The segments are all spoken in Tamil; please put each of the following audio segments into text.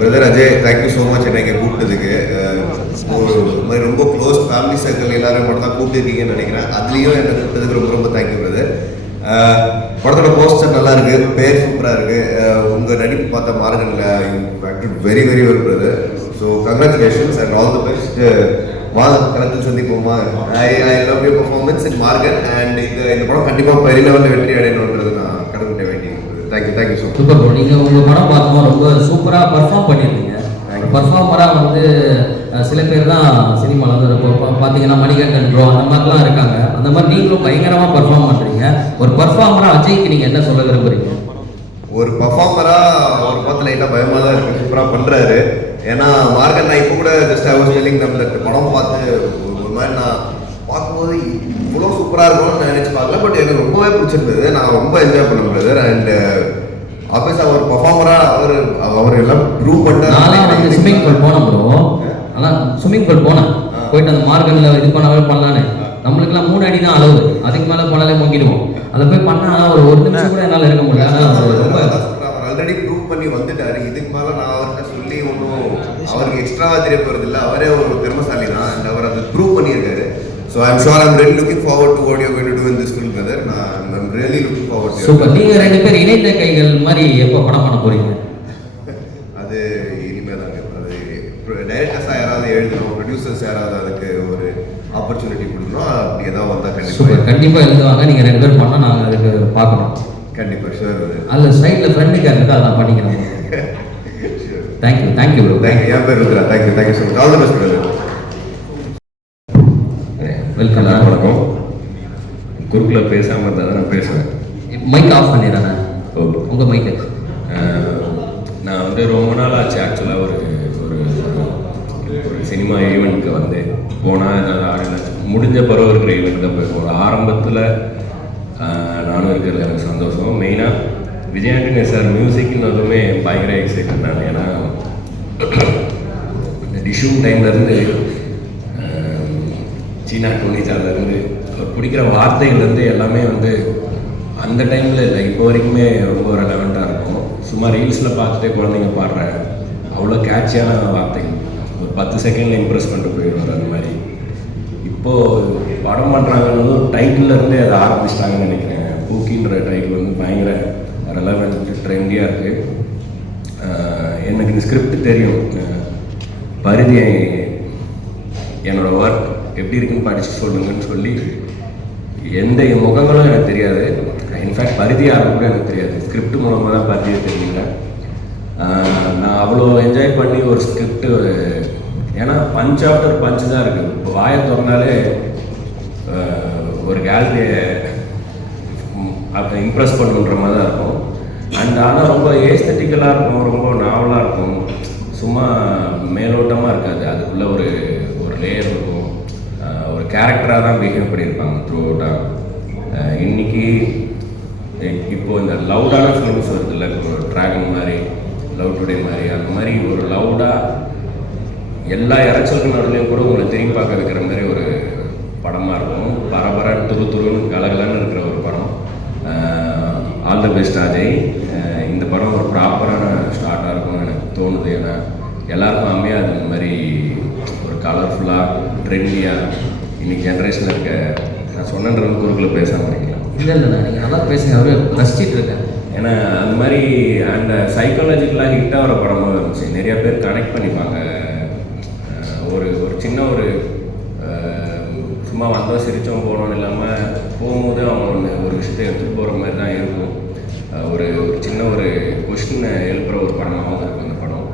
Brother Ajay, thank you so much என்னை இங்கே கூப்பிட்டதுக்கு. ஒரு மாதிரி ரொம்ப க்ளோஸ் ஃபேமிலி சர்க்கிள் எல்லாரும் மட்டும் தான் கூப்பிட்டுருக்கீங்கன்னு நினைக்கிறேன். அதுலேயும் என்னை கூப்பிட்டதுக்கு ரொம்ப ரொம்ப தேங்க்யூ பிரதர். படத்தோட போஸ்டர் நல்லா இருக்கு, பேர் சூப்பராக இருக்கு. உங்கள் நடிப்பு பார்த்த மார்கனில் acted very very well brother. So congratulations and all the best. களத்தில் சந்திப்போமா. I love you performance in Maargan. And இந்த படம் கண்டிப்பாக பெரிய லெவலில் வெற்றி அடையணுன்றது நான் கடவுள்கிட்ட வேண்டியிருக்கேன். Thank you so much. Super bro. நீங்கள் உங்கள் படம் பார்த்தோம், ரொம்ப சூப்பராக பர்ஃபார்ம் பண்ணியிருந்தீங்க. பர்ஃபார்மராக வந்து சில பேர் தான் சினிமாவில் வந்து பார்த்தீங்கன்னா மணிகண்டன் ப்ரோ அந்த மாதிரிலாம் இருக்காங்க. அந்த மாதிரி நீங்களும் பயங்கரமாக பர்ஃபார்ம் பண்ணுறீங்க. ஒரு பர்ஃபார்மராக அஜய்க்கு நீங்கள் என்ன சொல்ல விரும்புறீங்க? ஒரு பர்ஃபார்மராக ஒரு பார்த்து லைட்டாக பயமாக தான் இருக்குது. சூப்பராக பண்ணுறாரு. ஏன்னா மார்கன் நான் இப்போ கூட just I was telling them that படம் பார்த்து ஒரு மாதிரி நான் பார்க்கும்போது இவ்வளோ சூப்பராக இருக்கும்னு நான் நினச்சி பார்க்கல. பட் எனக்கு ரொம்பவே பிடிச்சிருந்தது. நான் ரொம்ப என்ஜாய் பண்ண பிரதர். அண்ட் ஆப்வியஸாக அவர் பர்ஃபார்மராக அவர் எல்லாம் ப்ரூவ் பண்ணார். நான் வந்து ஸ்விம்மிங் பூல் போனேன் ப்ரோ. ஆனால் ஸ்விம்மிங் பூல் போனேன், போயிட்டு அந்த மார்கனில் இது பண்ணலான்னு. நம்மளுக்குலாம் 3 அடி தான் அளவு, அதுக்கு மேலே போனாலே முங்கிடுவோம். அதை போய் பண்ணால் ஒரு நிமிஷம் கூட என்னால் இருக்க முடியல. ஆனால் ரொம்ப ஆல்ரெடி ப்ரூவ் பண்ணி வந்துட்டாரு. இதுக்கு மேலே நான் அவர்கிட்ட சொல்லி ஒன்றும் அவருக்கு எக்ஸ்ட்ராவாக தெரிய போகிறது இல்லை. அவரே ஒரு திறமசாலி தான். அண்ட் அவர் அதை ப்ரூவ் பண்ணியிருக்காரு. So I'm sure I'm really looking forward to what you're going to do in this film, brother. I'm really looking forward to it. Super. நீங்க ரெண்டு பேர் இணைந்த கைகள் மாதிரி எப்போ படம் பண்ண போறீங்க? அது இனிமே தாங்க. அது டைரக்டர்ஸா யாராவது எழுதணும், ப்ரொடியூசர்ஸ் யாராவது அதுக்கு ஒரு ஆப்பர்ச்சுனிட்டி கொடுக்கணும். அப்படி ஏதாவது வந்தா கண்டிப்பா கண்டிப்பா எழுதுவாங்க. நீங்க ரெண்டு பேர் பண்ணா நாங்க அதுக்கு பார்க்கணும். கண்டிப்பா ஷூர். அல்ல சைடுல ஃப்ரெண்டுக்கு இருந்தா அதான் பண்ணிக்கிறோம். Thank you bro. தேங்க்யூ. என் பேர் Rudra. Thank you so much. All the best brother. Welcome. வணக்கம். குறுக்கில் பேசாமல் இருந்தால் தான் நான் பேசுவேன். மைக் ஆஃப் பண்ணிடுறேண்ணா. ஓகே. உங்கள் மைக்கு. நான் வந்து ரொம்ப நாள் ஆச்சு ஆக்சுவலாக ஒரு சினிமா ஈவெண்ட்டுக்கு வந்து போனால் ஏதாவது முடிஞ்ச பிறகு இருக்கிற ஈவெண்ட் தான் போயிருக்கோம். ஒரு ஆரம்பத்தில் நானும் இருக்கிறது எனக்கு சந்தோஷம். மெயினாக விஜய் ஆண்டனி சார் மியூசிக்னு அதுவுமே பயங்கர எக்ஸைட்டட் நான். ஏன்னா இந்த டிஷ்யூம் டைம்லேருந்து சீனா டோனிச்சாலேருந்து அவர் பிடிக்கிற வார்த்தைகள்லேருந்து எல்லாமே வந்து அந்த டைமில் இல்லை இப்போ வரைக்குமே ரொம்ப ரெலவெண்ட்டாக இருக்கும். சும்மா ரீல்ஸில் பார்த்துட்டே குழந்தைங்க பாடுற அவ்வளோ கேட்சியான வார்த்தைகள் ஒரு 10 செகண்டில் இம்ப்ரெஸ் பண்ணிட்டு போயிடுவார். அந்த மாதிரி இப்போது படம் பண்ணுறாங்கன்னு டைட்டில்லேருந்தே அதை ஆரம்பிச்சிட்டாங்கன்னு நினைக்கிறேன். பூக்கின்ற டைட்டில் வந்து பயங்கர ரெலவெண்ட் ட்ரெண்டியாக இருக்குது. எனக்கு இந்த ஸ்கிரிப்ட் தெரியும். பரிதி என்னோடய ஒர்க் எப்படி இருக்குன்னு படித்து சொல்லுங்கன்னு சொல்லி எந்த முகங்களும் எனக்கு தெரியாது. இன்ஃபேக்ட் பரிதி யாரும் கூட எனக்கு தெரியாது. ஸ்கிரிப்ட் மூலமாக தான் பரிதியை தெரிஞ்சுக்கிறேன். நான் அவ்வளோ என்ஜாய் பண்ணி ஒரு ஸ்கிரிப்டு, ஏன்னா பஞ்ச் ஆஃப்டர் பஞ்ச் தான் இருக்குது. இப்போ வாயை திறந்தாலே ஒரு கேலரியை அப்போ இம்ப்ரெஸ் பண்ணுன்ற மாதிரி தான் இருக்கும். அண்ட் ஆனால் ரொம்ப ஏஸ்தட்டிக்கலாக இருக்கும், ரொம்ப நாவலாக இருக்கும். சும்மா மேலோட்டமாக இருக்காது. அதுக்குள்ளே ஒரு லேயர் இருக்கும். ஒரு கேரக்டராக தான் பிஹேவ் பண்ணியிருப்பாங்க த்ரூ அவுட்டாக. இன்றைக்கி இப்போது இந்த லவுடான ஃபிலிம்ஸ் வருதுல்ல, இப்போ ட்ராகன் மாதிரி, லவ் டுடே மாதிரி, அந்த மாதிரி ஒரு லவுடாக எல்லா இறைச்சலுக்கு நடுலையும் கூட உங்களை திரும்பி பார்க்க வைக்கிற மாதிரி ஒரு படமாக இருக்கும். பரபர துருன்னு கலகலன்னு இருக்கிற ஒரு படம். All the best Ajay. இந்த படம் ஒரு ப்ராப்பரான ஸ்டார்ட்டாக இருக்கும்னு எனக்கு தோணுது. ஏன்னா எல்லாருக்கும் அமையாது இந்த மாதிரி ஒரு கலர்ஃபுல்லாக ட்ரெண்டியாக இன்றைக்கி ஜென்ரேஷனில் இருக்க. நான் சொன்னன்றது குறுக்கில் பேசாமல் நினைக்கலாம். இல்லை நீங்கள் நல்லா பேசுங்க. அவர் ரசிச்சிட்டு இருக்கேன். ஏன்னா அந்த மாதிரி அந்த சைக்காலஜிக்கலாக ஹிட்டாக வர படமாக இருந்துச்சு. நிறையா பேர் கனெக்ட் பண்ணிப்பாங்க. ஒரு சின்ன ஒரு சும்மா வந்தோம் சிரித்தோம் போனோன்னு இல்லாமல் போகும்போது அவங்க ஒரு விஷயத்தை எடுத்துகிட்டு போகிற மாதிரி தான் இருக்கும். ஒரு சின்ன ஒரு கொஸ்டினை எழுப்புகிற ஒரு படமாகவும் இருக்கும் அந்த படம்.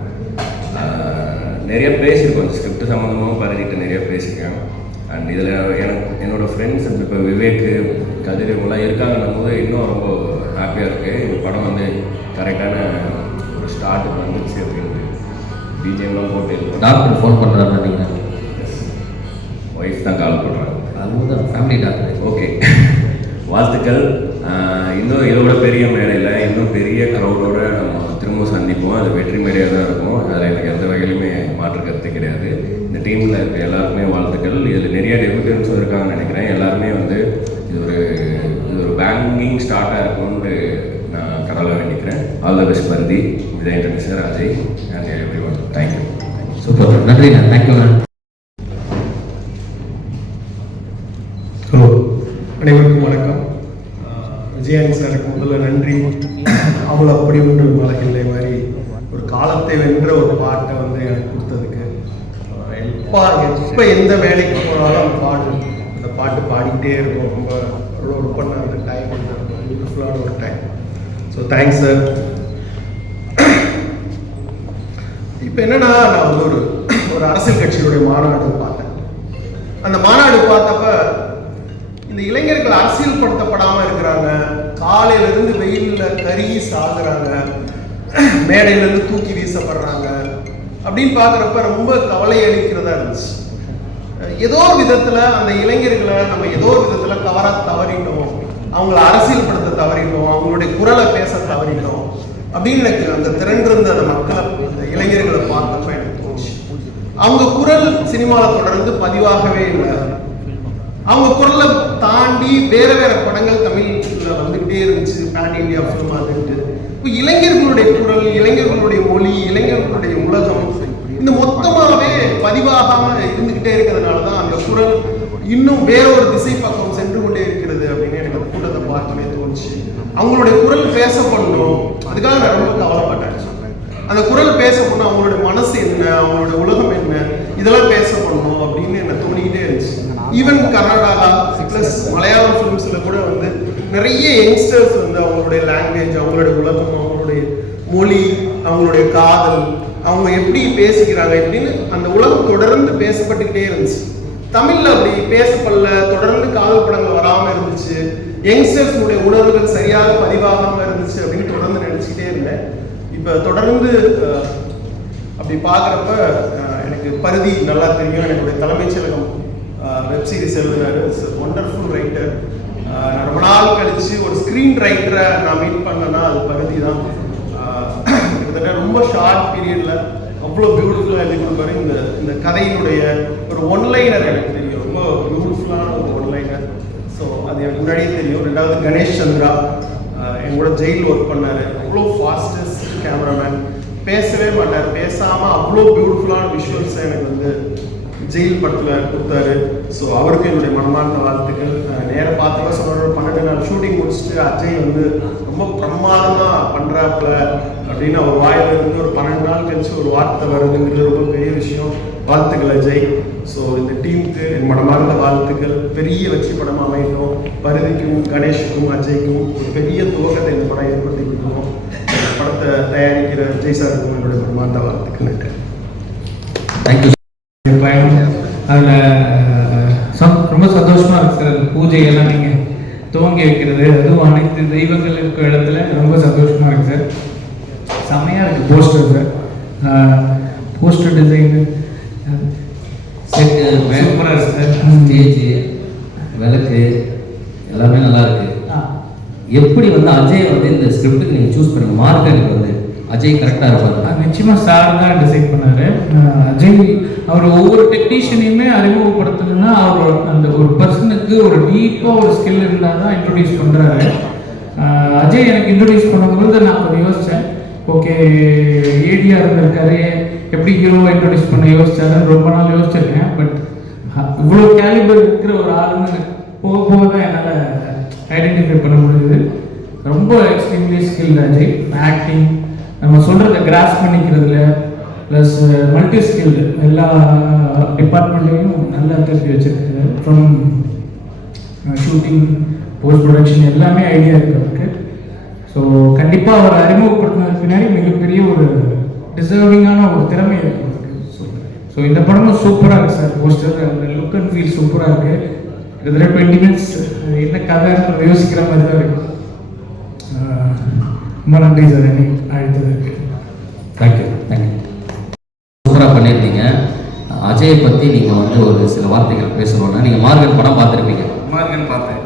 நிறைய பேசியிருக்கோம். அந்த ஸ்கிரிப்ட் சம்மந்தமாகவும் பரதிட்டு நிறைய பேசியிருக்கேன். அண்ட் இதில் என்னோடய ஃப்ரெண்ட்ஸ் இப்போ விவேக், கதிர் இவங்களாம் இருக்காங்கன்னும் போது இன்னும் ரொம்ப ஹாப்பியாக இருக்குது. இந்த படம் வந்து கரெக்டான ஒரு ஸ்டார்ட்டுக்கு வந்துச்சு அப்படின்ட்டு பிஜிஎம்லாம் போட்டு டாக்டர் ஃபோன் பண்ணுறாரு. நீங்கள் ஒய்ஃப் தான் கால் பண்ணுறாங்க. அதுதான் ஃபேமிலி டாக்டர். ஓகே, வாழ்த்துக்கள். இன்னும் இதோட பெரிய மேடையில் இன்னும் பெரிய க்ரௌடோட நம்ம திரும்ப சந்திப்போம். அது வெற்றி மேடையாக தான் இருக்கும். அதில் எனக்கு எந்த வகையிலுமே மாற்று கருத்து கிடையாது. இந்த டீமில் இருக்க எல்லாருக்குமே வாழ்த்துக்கள். இதில் நிறைய டெபியூட்டன்ஸும் இருக்காங்கன்னு நினைக்கிறேன். எல்லாருமே வந்து இது ஒரு பேங்கிங் ஸ்டார்ட்டாக இருக்கும்னு நான் கடவுளை வேண்டிக்கிறேன். All the best Paruthi. Vijay sir, Ajay and everyone. Thank you. Super, நன்றிண்ணா, தேங்க்யூண்ணா. ஹலோ, அனைவருக்கும் வணக்கம். விஜயன் சாருக்கு முதல்ல நன்றி. அவள் அப்படி ஒன்று மலையில்லை மாதிரி ஒரு காலத்தை வென்ற ஒரு பாட்டை வந்து எனக்கு கொடுத்ததுக்கு. எப்போ எந்த வேலைக்கு போனாலும் அந்த பாட்டு பாடிக்கிட்டே இருக்கும். ரொம்ப ஒர்க் பண்ண அந்த டைம் பியூட்டிஃபுல்லான ஒரு டைம். So thanks sir. இப்போ என்னன்னா, நான் வந்து ஒரு அரசியல் கட்சியுடைய மாநாடு பார்த்தேன். அந்த மாநாடு பார்த்தப்ப இந்த இளைஞர்கள் அரசியல் படுத்தப்படாமல் இருக்கிறாங்க. காலையிலிருந்து வெயிலில் கருகி சாகுறாங்க, மேடையிலேருந்து தூக்கி வீசப்படுறாங்க அப்படின்னு பார்க்குறப்ப ரொம்ப கவலை அளிக்கிறதா இருந்துச்சு. ஏதோ விதத்தில் அந்த இளைஞர்களை நம்ம ஏதோ விதத்தில் தவறிட்டோம், அவங்கள அரசியல் படுத்த தவறிட்டோம், அவங்களுடைய குரலை பேச தவறிட்டோம் அப்படின்னு எனக்கு அந்த திரண்டிருந்த அந்த மக்களை, அந்த இளைஞர்களை பார்த்தப்ப எனக்கு தோணுச்சு. அவங்க குரல் சினிமாவில் தொடர்ந்து பதிவாகவே இல்லை. அவங்க குரலை தாண்டி வேற படங்கள் தமிழ்ல வந்துகிட்டே இருந்துச்சு, பேன் இந்தியா ஃபிலிம் அதுன்ட்டு. இப்போ இளைஞர்களுடைய குரல், இளைஞர்களுடைய மொழி, இளைஞர்களுடைய உலகம் இந்த மொத்தமாகவே பதிவாகாம இருந்துகிட்டே இருக்கிறதுனால தான் அந்த குரல் இன்னும் வேற ஒரு திசை பக்கம் சென்று கொண்டே இருக்கிறது அப்படின்னு எனக்கு அந்த கூட்டத்தை பார்க்கவே தோணுச்சு. அவங்களுடைய குரல் பேசப்படணும், அதுக்காக நான் ரொம்ப கவலைப்பட்டேன். அந்த குரல் பேசப்படணும், அவங்களுடைய மனசு என்ன, அவங்களுடைய உலகம் என்ன, இதெல்லாம் பேசப்படணும் அப்படின்னு எனக்கு தோணிக்கிட்டே இருந்துச்சு. ஈவன் கர்நாடகா ப்ளஸ் மலையாளம் ஃபிலிம்ஸில் கூட வந்து நிறைய யங்ஸ்டர்ஸ் வந்து அவங்களுடைய லாங்குவேஜ், அவங்களுடைய உலகம், அவங்களுடைய மொழி, அவங்களுடைய காதல், அவங்க எப்படி பேசிக்கிறாங்க இப்படின்னு அந்த உலகம் தொடர்ந்து பேசப்பட்டுக்கிட்டே இருந்துச்சு. தமிழில் அப்படி பேசப்படல, தொடர்ந்து காதல் படங்கள் வராமல் இருந்துச்சு, யங்ஸ்டர்ஸுடைய உணர்வுகள் சரியாக பதிவாகாமல் இருந்துச்சு அப்படின்னு தொடர்ந்து நினச்சிக்கிட்டே இருந்தேன். இப்போ தொடர்ந்து அப்படி பார்க்குறப்ப எனக்கு பருதி நல்லா தெரியும். என்னுடைய தலைமைச் செயலகம் வெப் சீரிஸ் எழுதுறாரு, ஒண்டர்ஃபுல் ரைட்டர். நான் ரொம்ப நாள் கழிச்சு ஒரு ஸ்க்ரீன் ரைட்டரை நான் மீட் பண்ணேன்னா அது பருதி தான். கிட்டத்தட்ட ரொம்ப ஷார்ட் பீரியட்ல அவ்வளோ பியூட்டிஃபுல்லாக எழுதி கொடுப்பாரு. இந்த கதையினுடைய ஒரு ஒன்லைனர் எனக்கு தெரியும், ரொம்ப பியூட்டிஃபுல்லான ஒரு ஒன்லைனர். ஸோ அது எனக்கு முன்னாடியே தெரியும். ரெண்டாவது கணேஷ் சந்திரா என் கூட ஜெயில் ஒர்க் பண்ணார். அவ்வளோ ஃபாஸ்டஸ்ட் கேமராமேன், பேசவே மாட்டார், பேசாமல் அவ்வளோ பியூட்டிஃபுல்லான விஷுவல்ஸை எனக்கு வந்து ஜெயில் படத்தில் கொடுத்தாரு. ஸோ அவருக்கும் என்னுடைய மனமார்ந்த வாழ்த்துக்கள். நேராக பார்த்தப்ப சொன்ன 12 நாள் ஷூட்டிங் முடிச்சுட்டு அஜய் வந்து ரொம்ப பிரமாதமாக பண்ணுறாப்புல அப்படின்னு அவர் வாயிலிருந்து ஒரு 12 நாள் கழிச்சு ஒரு வார்த்தை வருதுங்கிறது ரொம்ப பெரிய விஷயம். வாழ்த்துக்கள் அஜய். ஸோ இந்த டீமுக்கு என் மனமார்ந்த வாழ்த்துக்கள். பெரிய வெற்றி படம் அமையணும். பருதிக்கும் கணேஷுக்கும் அஜய்க்கும் ஒரு பெரிய துவக்கத்தை இந்த படம் ஏற்படுத்தி கொடுக்கணும். படத்தை தயாரிக்கிற விஜய் சாருக்கும் என்னுடைய மனமார்ந்த வாழ்த்துக்கள். நன்றி. தேங்க்யூ. பயணம் அதில் ரொம்ப சந்தோஷமாக இருக்குது சார். அந்த பூஜையெல்லாம் நீங்கள் துவங்கி வைக்கிறது, அதுவும் அனைத்து தெய்வங்கள் இருக்கிற இடத்துல ரொம்ப சந்தோஷமாக இருக்குது சார். செம்மையாக இருக்குது poster sir. Poster design set சூப்பராக இருக்குது சார். ஸ்டேஜ், விளக்கு எல்லாமே நல்லா இருக்கு. எப்படி வந்து அஜய் வந்து இந்த ஸ்கிரிப்டுக்கு நீங்கள் சூஸ் பண்ணுங்க? மார்க்கெட்டுக்கு வந்து அஜய் கரெக்டாக இருப்பார். நிச்சயமாக சார் தான் டிசைட் பண்ணார். அஜய் அவர் ஒவ்வொரு டெக்னீஷியனையுமே அறிமுகப்படுத்தணும்னா அவர் அந்த ஒரு பர்சனுக்கு ஒரு டீப்பாக ஒரு ஸ்கில் இருந்தால் தான் இன்ட்ரொடியூஸ் பண்ணுறாரு. அஜய் எனக்கு இன்ட்ரொடியூஸ் பண்ணும்போது நான் கொஞ்சம் யோசித்தேன், ஓகே ஏடிஆர் இருந்திருக்காரு, எப்படி ஹீரோவை இன்ட்ரொடியூஸ் பண்ண யோசிச்சாருன்னு ரொம்ப நாள் யோசிச்சிருக்கேன். பட் இவ்வளோ கேலிபர் இருக்கிற ஒரு ஆளுன்னு போக போக தான் என்னால் ஐடென்டிஃபை பண்ண முடியுது. ரொம்ப எக்ஸ்ட்ரீம்லி ஸ்கில் அஜய். ஆக்டிங், நம்ம சொல்கிறத கிராஸ் பண்ணிக்கிறதுல, ப்ளஸ் மல்டி ஸ்கில், எல்லா டிபார்ட்மெண்ட்லேயும் நல்லா தெரிஞ்சு வச்சுருக்காரு. ஃப்ரம் ஷூட்டிங், போஸ்ட் ப்ரொடக்ஷன் எல்லாமே ஐடியா இருக்கிறதுக்கு. ஸோ கண்டிப்பாக அவர் அறிமுகப்படுத்தினதுக்கு பின்னாடி மிகப்பெரிய ஒரு டிசர்விங்கான ஒரு திறமை இருக்குது. ஸோ இந்த படமும் சூப்பராக இருக்குது சார். போஸ்டர், அந்த லுக் அண்ட் ஃபீல் சூப்பராக இருக்குது. இதில் 20 minutes என்ன கதைன்னு யோசிக்கிற மாதிரி தான் இருக்குது. ரொம்ப நன்றி சார் என்னை அழைத்ததற்கு. தேங்க்யூ. சூப்பராக பண்ணியிருந்தீங்க. அஜயை பற்றி நீங்கள் வந்து ஒரு சில வார்த்தைகள் பேசணுன்னா, நீங்கள் மார்கன் படம் பார்த்துருப்பீங்க. மார்கன் பார்த்தேன்.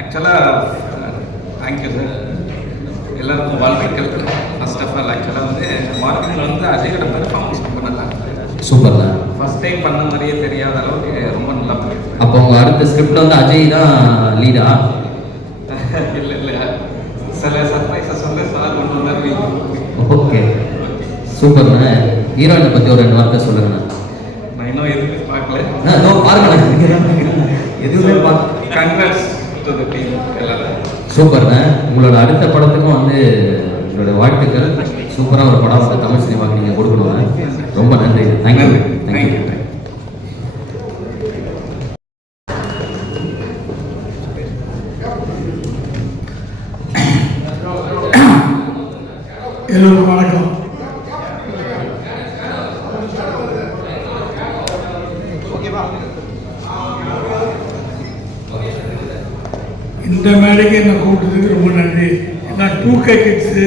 ஆக்சுவலாக தேங்க்யூ சார், எல்லாருக்கும் வாழ்த்துக்கள். ஃபர்ஸ்ட் ஆஃப் ஆல் ஆக்சுவலாக வந்து மார்கனில் வந்து அஜயோட பெர்ஃபார்மன்ஸ் ரொம்ப நல்லா இருந்தது. சூப்பர் தான். ஃபர்ஸ்ட் டைம் பண்ண மாதிரியே தெரியாத அளவுக்கு ரொம்ப நல்லா பண்ணியிருக்கேன். அப்போ உங்கள் அடுத்த ஸ்கிரிப்டில் வந்து அஜய் தான் லீடா? இல்லை சில சர்ப்ரைஸை சொல்ல சார் கொண்டு வந்தார். ஓகே. சூப்பர்ண்ணே. ஹீரோயினை பற்றி ஒரு 2 வார்த்தை சொல்லுங்கண்ணா. நான் இன்னும் எதுவுமே பார்க்கல. அதோ பாருங்கண்ணா, எதுவுமே பார்க்க. கங்க்ராட்ஸ் டு தி டீம் எல்லாரும். சூப்பர்ண்ணே. உங்களோட அடுத்த படத்துக்கும் வந்து உங்களோட வாழ்த்துக்கள். சூப்பராக ஒரு படம் வந்து தமிழ் சினிமாவுக்கு நீங்கள் கொடுக்கணுங்க. ரொம்ப நன்றி. தேங்க்யூ. தேங்க்யூ. எல்லோருக்கும் வணக்கம். இந்த மேடைக்கு என்னை கூப்பிட்டதுக்கு ரொம்ப நன்றி. எல்லாம் 2K கிட்ஸு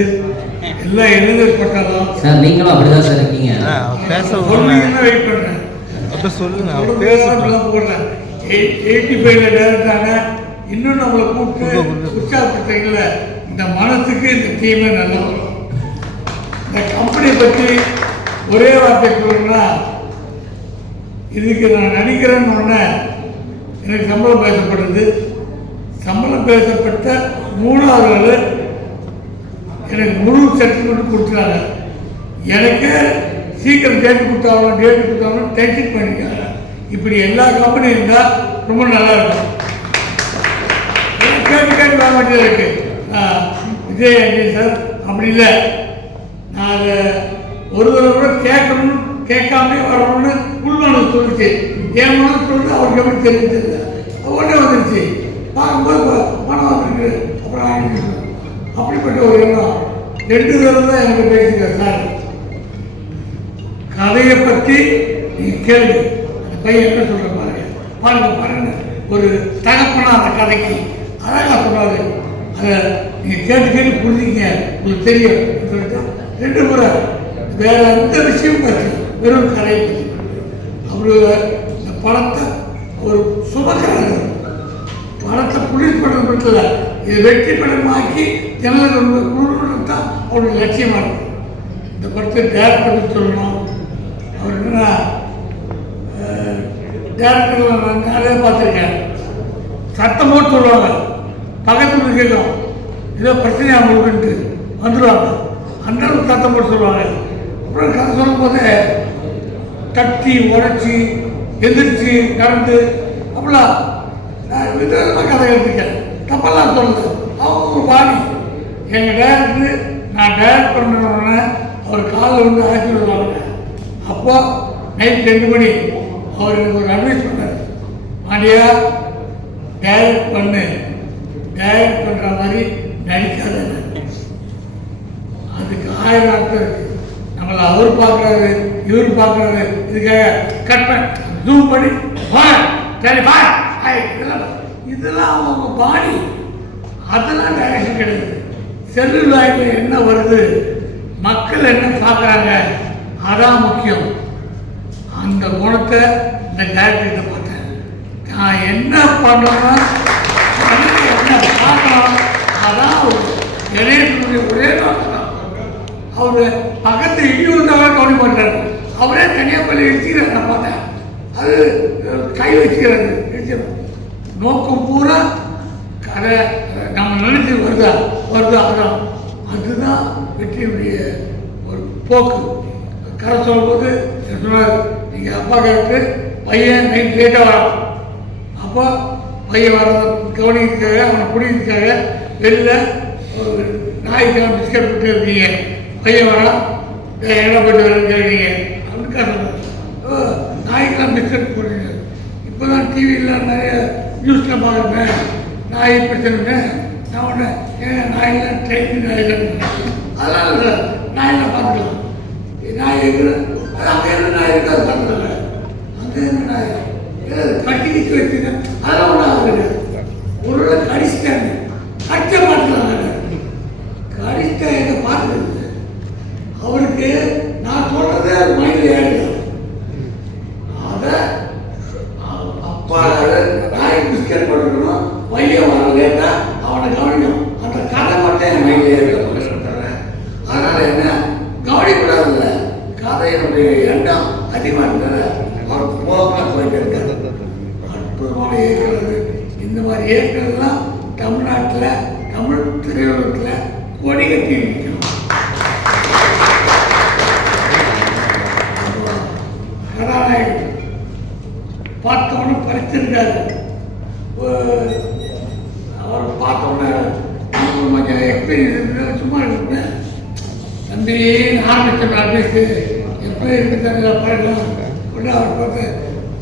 எல்லாம் எழுதப்பட்டாலும் சார் நீங்களும் அப்படிதான் சார் இருக்கீங்க. சொல்லுங்கன்னா வெயிட் பண்ணுறேன். சொல்லுங்க போடுறேன். 85ல் டேரக்ட் ஆன இன்னும் நம்மளை கூப்பிட்டு உற்சாகப்படுத்துறீங்கள, இந்த மனசுக்கு இந்த டீமே நல்லா வரும். இந்த கம்பெனியை பற்றி ஒரே வார்த்தை சொல்லணும்னா, இதுக்கு நான் நடிக்கிறேன்னு ஒன்று எனக்கு சம்பளம் பேசப்படுது. சம்பளம் பேசப்பட்ட 3வது நாள் எனக்கு முழு செட்டில்மெண்ட் கொடுத்துட்டாங்க. எனக்கு சீக்கிரம் டேட்டு கொடுத்தாலும் டென்ஷன் பண்ணிட்டாங்க. இப்படி எல்லா கம்பெனியும் இருந்தால் ரொம்ப நல்லா இருக்கும். கேட்டு வர வேண்டியது இருக்கு. விஜய் சார் அப்படி இல்லை, நான் அதை ஒரு தடவை கூட கேட்காமலே வரணும்னு உள்மனது சொல்லிச்சு. என் மனசு சொல்லிட்டு அவருக்கு எப்படி தெரிஞ்சதில்லை. உடனே வந்துருச்சு. பார்க்கும்போது பணம் வந்துருக்கு. அப்புறம் ஆகிட்டு அப்படிப்பட்ட ஒரு எண்ணம் 2 தடவை தான் எனக்கு பேசிக்கிறேன். சார் கதையை பற்றி நீங்கள் கேள்வி அந்த பையன் என்ன சொல்கிற பாருங்க ஒரு தகப்பனா அந்த கதைக்கு அழகாக சொன்னாரு. அதை நீங்கள் கேட்டு புரிஞ்சுங்க, உங்களுக்கு தெரியும் சொல்லிட்டு 2 முறை வேற எந்த விஷயம் பற்றி வெறும் கதையை பற்றி அவரு இந்த படத்தை ஒரு சுமக்கிறாங்க. படத்தை புலிஸ் படம் மட்டும் இல்லை, இது வெற்றி படமாக்கி ஜனங்கள் குழுன்னு தான் அவருடைய லட்சியமாக இருக்கு. இந்த படத்தை டேரக்டர் சொல்லணும். அவர் என்னன்னா டேரக்டர் நான் நிறைய பார்த்துருக்கேன். சத்தம் போட்டு சொல்லுவாங்க, பக்கத்து கேட்கும் ஏதோ பிரச்சனை அவங்களுக்குன்ட்டு வந்துடுவாங்க. அந்த அளவுக்கு சத்தம் போட்டு சொல்லுவாங்க. அப்புறம் கதை சொல்லும் போது தட்டி உடச்சி எந்திரிச்சு நடந்து அப்படிலாம் விதமாக கதை எடுத்துருக்கேன். தப்பெல்லாம் சொல்லுது அவங்க ஒரு பாணி. எங்கள் டேரக்டரு நான் டைரக்ட் பண்ணணுன்னு அவர் காலில் வந்து ஆக்கி விடுவாங்க. அப்போ நைட் 2 மணி அவர் எனக்கு ஒரு அட்வைஸ் பண்ணார். மாடியா டைரக்ட் பண்ணு, டைரக்ட் பண்ணுற மாதிரி நடிக்காத. அதுக்கு 1000 அர்த்தம் இருக்கு. நம்மளை அவர் பார்க்குறாரு, இவர் பார்க்குறாரு. இதுக்காக கட் பண்ணி ஜூம் பண்ணி இதெல்லாம் அவங்க பாடி, அதெல்லாம் டைரக்ஷன் கிடையாது. செல்லுல் வாயில் என்ன வருது, மக்கள் என்ன பார்க்குறாங்க, அதான் முக்கியம். அந்த குணத்தை இந்த டைரக்டர்கிட்ட பார்த்தேன். நான் என்ன பண்ணணும், என்ன பார்க்கணும், அதான் இளையனுடைய ஒரே நோக்கம். அவர் பக்கத்து இடி வந்தவரை கவனி பண்ணுறாரு. அவரே கன்னியாகுமரி இடிச்சுக்கிறார். நான் பார்த்தேன், அது கை வச்சுக்கிறாரு. நோக்கம் பூரா கதை நம்ம நினைச்சு வருதா அதான் அதுதான் வெற்றியுடைய ஒரு போக்கு. கதை சொல்லும்போது சொன்னார், நீங்கள் அப்பா கேட்டு பையன் நைட் லேட்டாக வரான். அப்போ பையன் வர கவனிக்கிறதுக்காக அவனை குடிக்கிறதுக்காக வெளில ஒரு நாய்க்கெல்லாம் பிஸ்கட் விட்டு இருக்கீங்க. பையன் வரான், என்ன போய்ட்டு வரேன்னு கேட்குறீங்க அப்படின்னு சொன்னார். நாய்க்கெல்லாம் பிஸ்கட் போடுறீங்க. இப்போ தான் டிவியில் நிறைய நியூஸில் பார்க்குறேன் நாய் பிரச்சனை. நான் ஒன்று நாயெல்லாம் ட்ரெயின் நாயெல்லாம் அதெல்லாம் இல்லை, நாயெல்லாம் பார்த்துக்கலாம். நாய் இருக்கிற அது அங்கே என்ன நாய் இருக்கு, அது பார்த்துக்கல. அங்கே என்ன நாய் கட்டி நிற்க வச்சுங்க, அதெல்லாம் ஒன்றும் ஆகுது. ஒரு வேளை கடிச்சிட்டாங்க, கட்ட பார்த்துக்கலாம். கடிச்சிட்டா எங்கே பார்த்துக்கிறது அவருக்கு நான் சொல்கிறதே அது மைண்டில் ஏறிடும். அதை அப்பா நாய் பிஸ்கட் போட்டுக்கணும், பையன் வர லேட்டா அவனை கவனிக்கணும். அந்த கதை மட்டும் என் மைண்டில் ஏறிடும். அதனால் என்ன கவனிக்கூடாதுல்ல, கதையினுடைய எண்ணம் அதிகமாக இருக்கிறத அவர் போக போயிட்டு இருக்காரு. அற்புதமான இயக்குறது. இந்த மாதிரி இயக்குறதுலாம் தமிழ்நாட்டில் தமிழ் திரையுலகத்தில் கொடி கட்டி நிற்கணும். கதாநாயகன் பார்த்தோன்னே படிச்சிருக்காரு. அவர் பார்த்தோன்னே கொஞ்சம் எக்ஸ்பீரியன்ஸ் சும்மா இருக்கு. தம்பி ஆரம்பிச்ச அட்வைஸு எப்படி இருக்குதுங்க பழகம் அப்படின்னு அவர் பார்த்து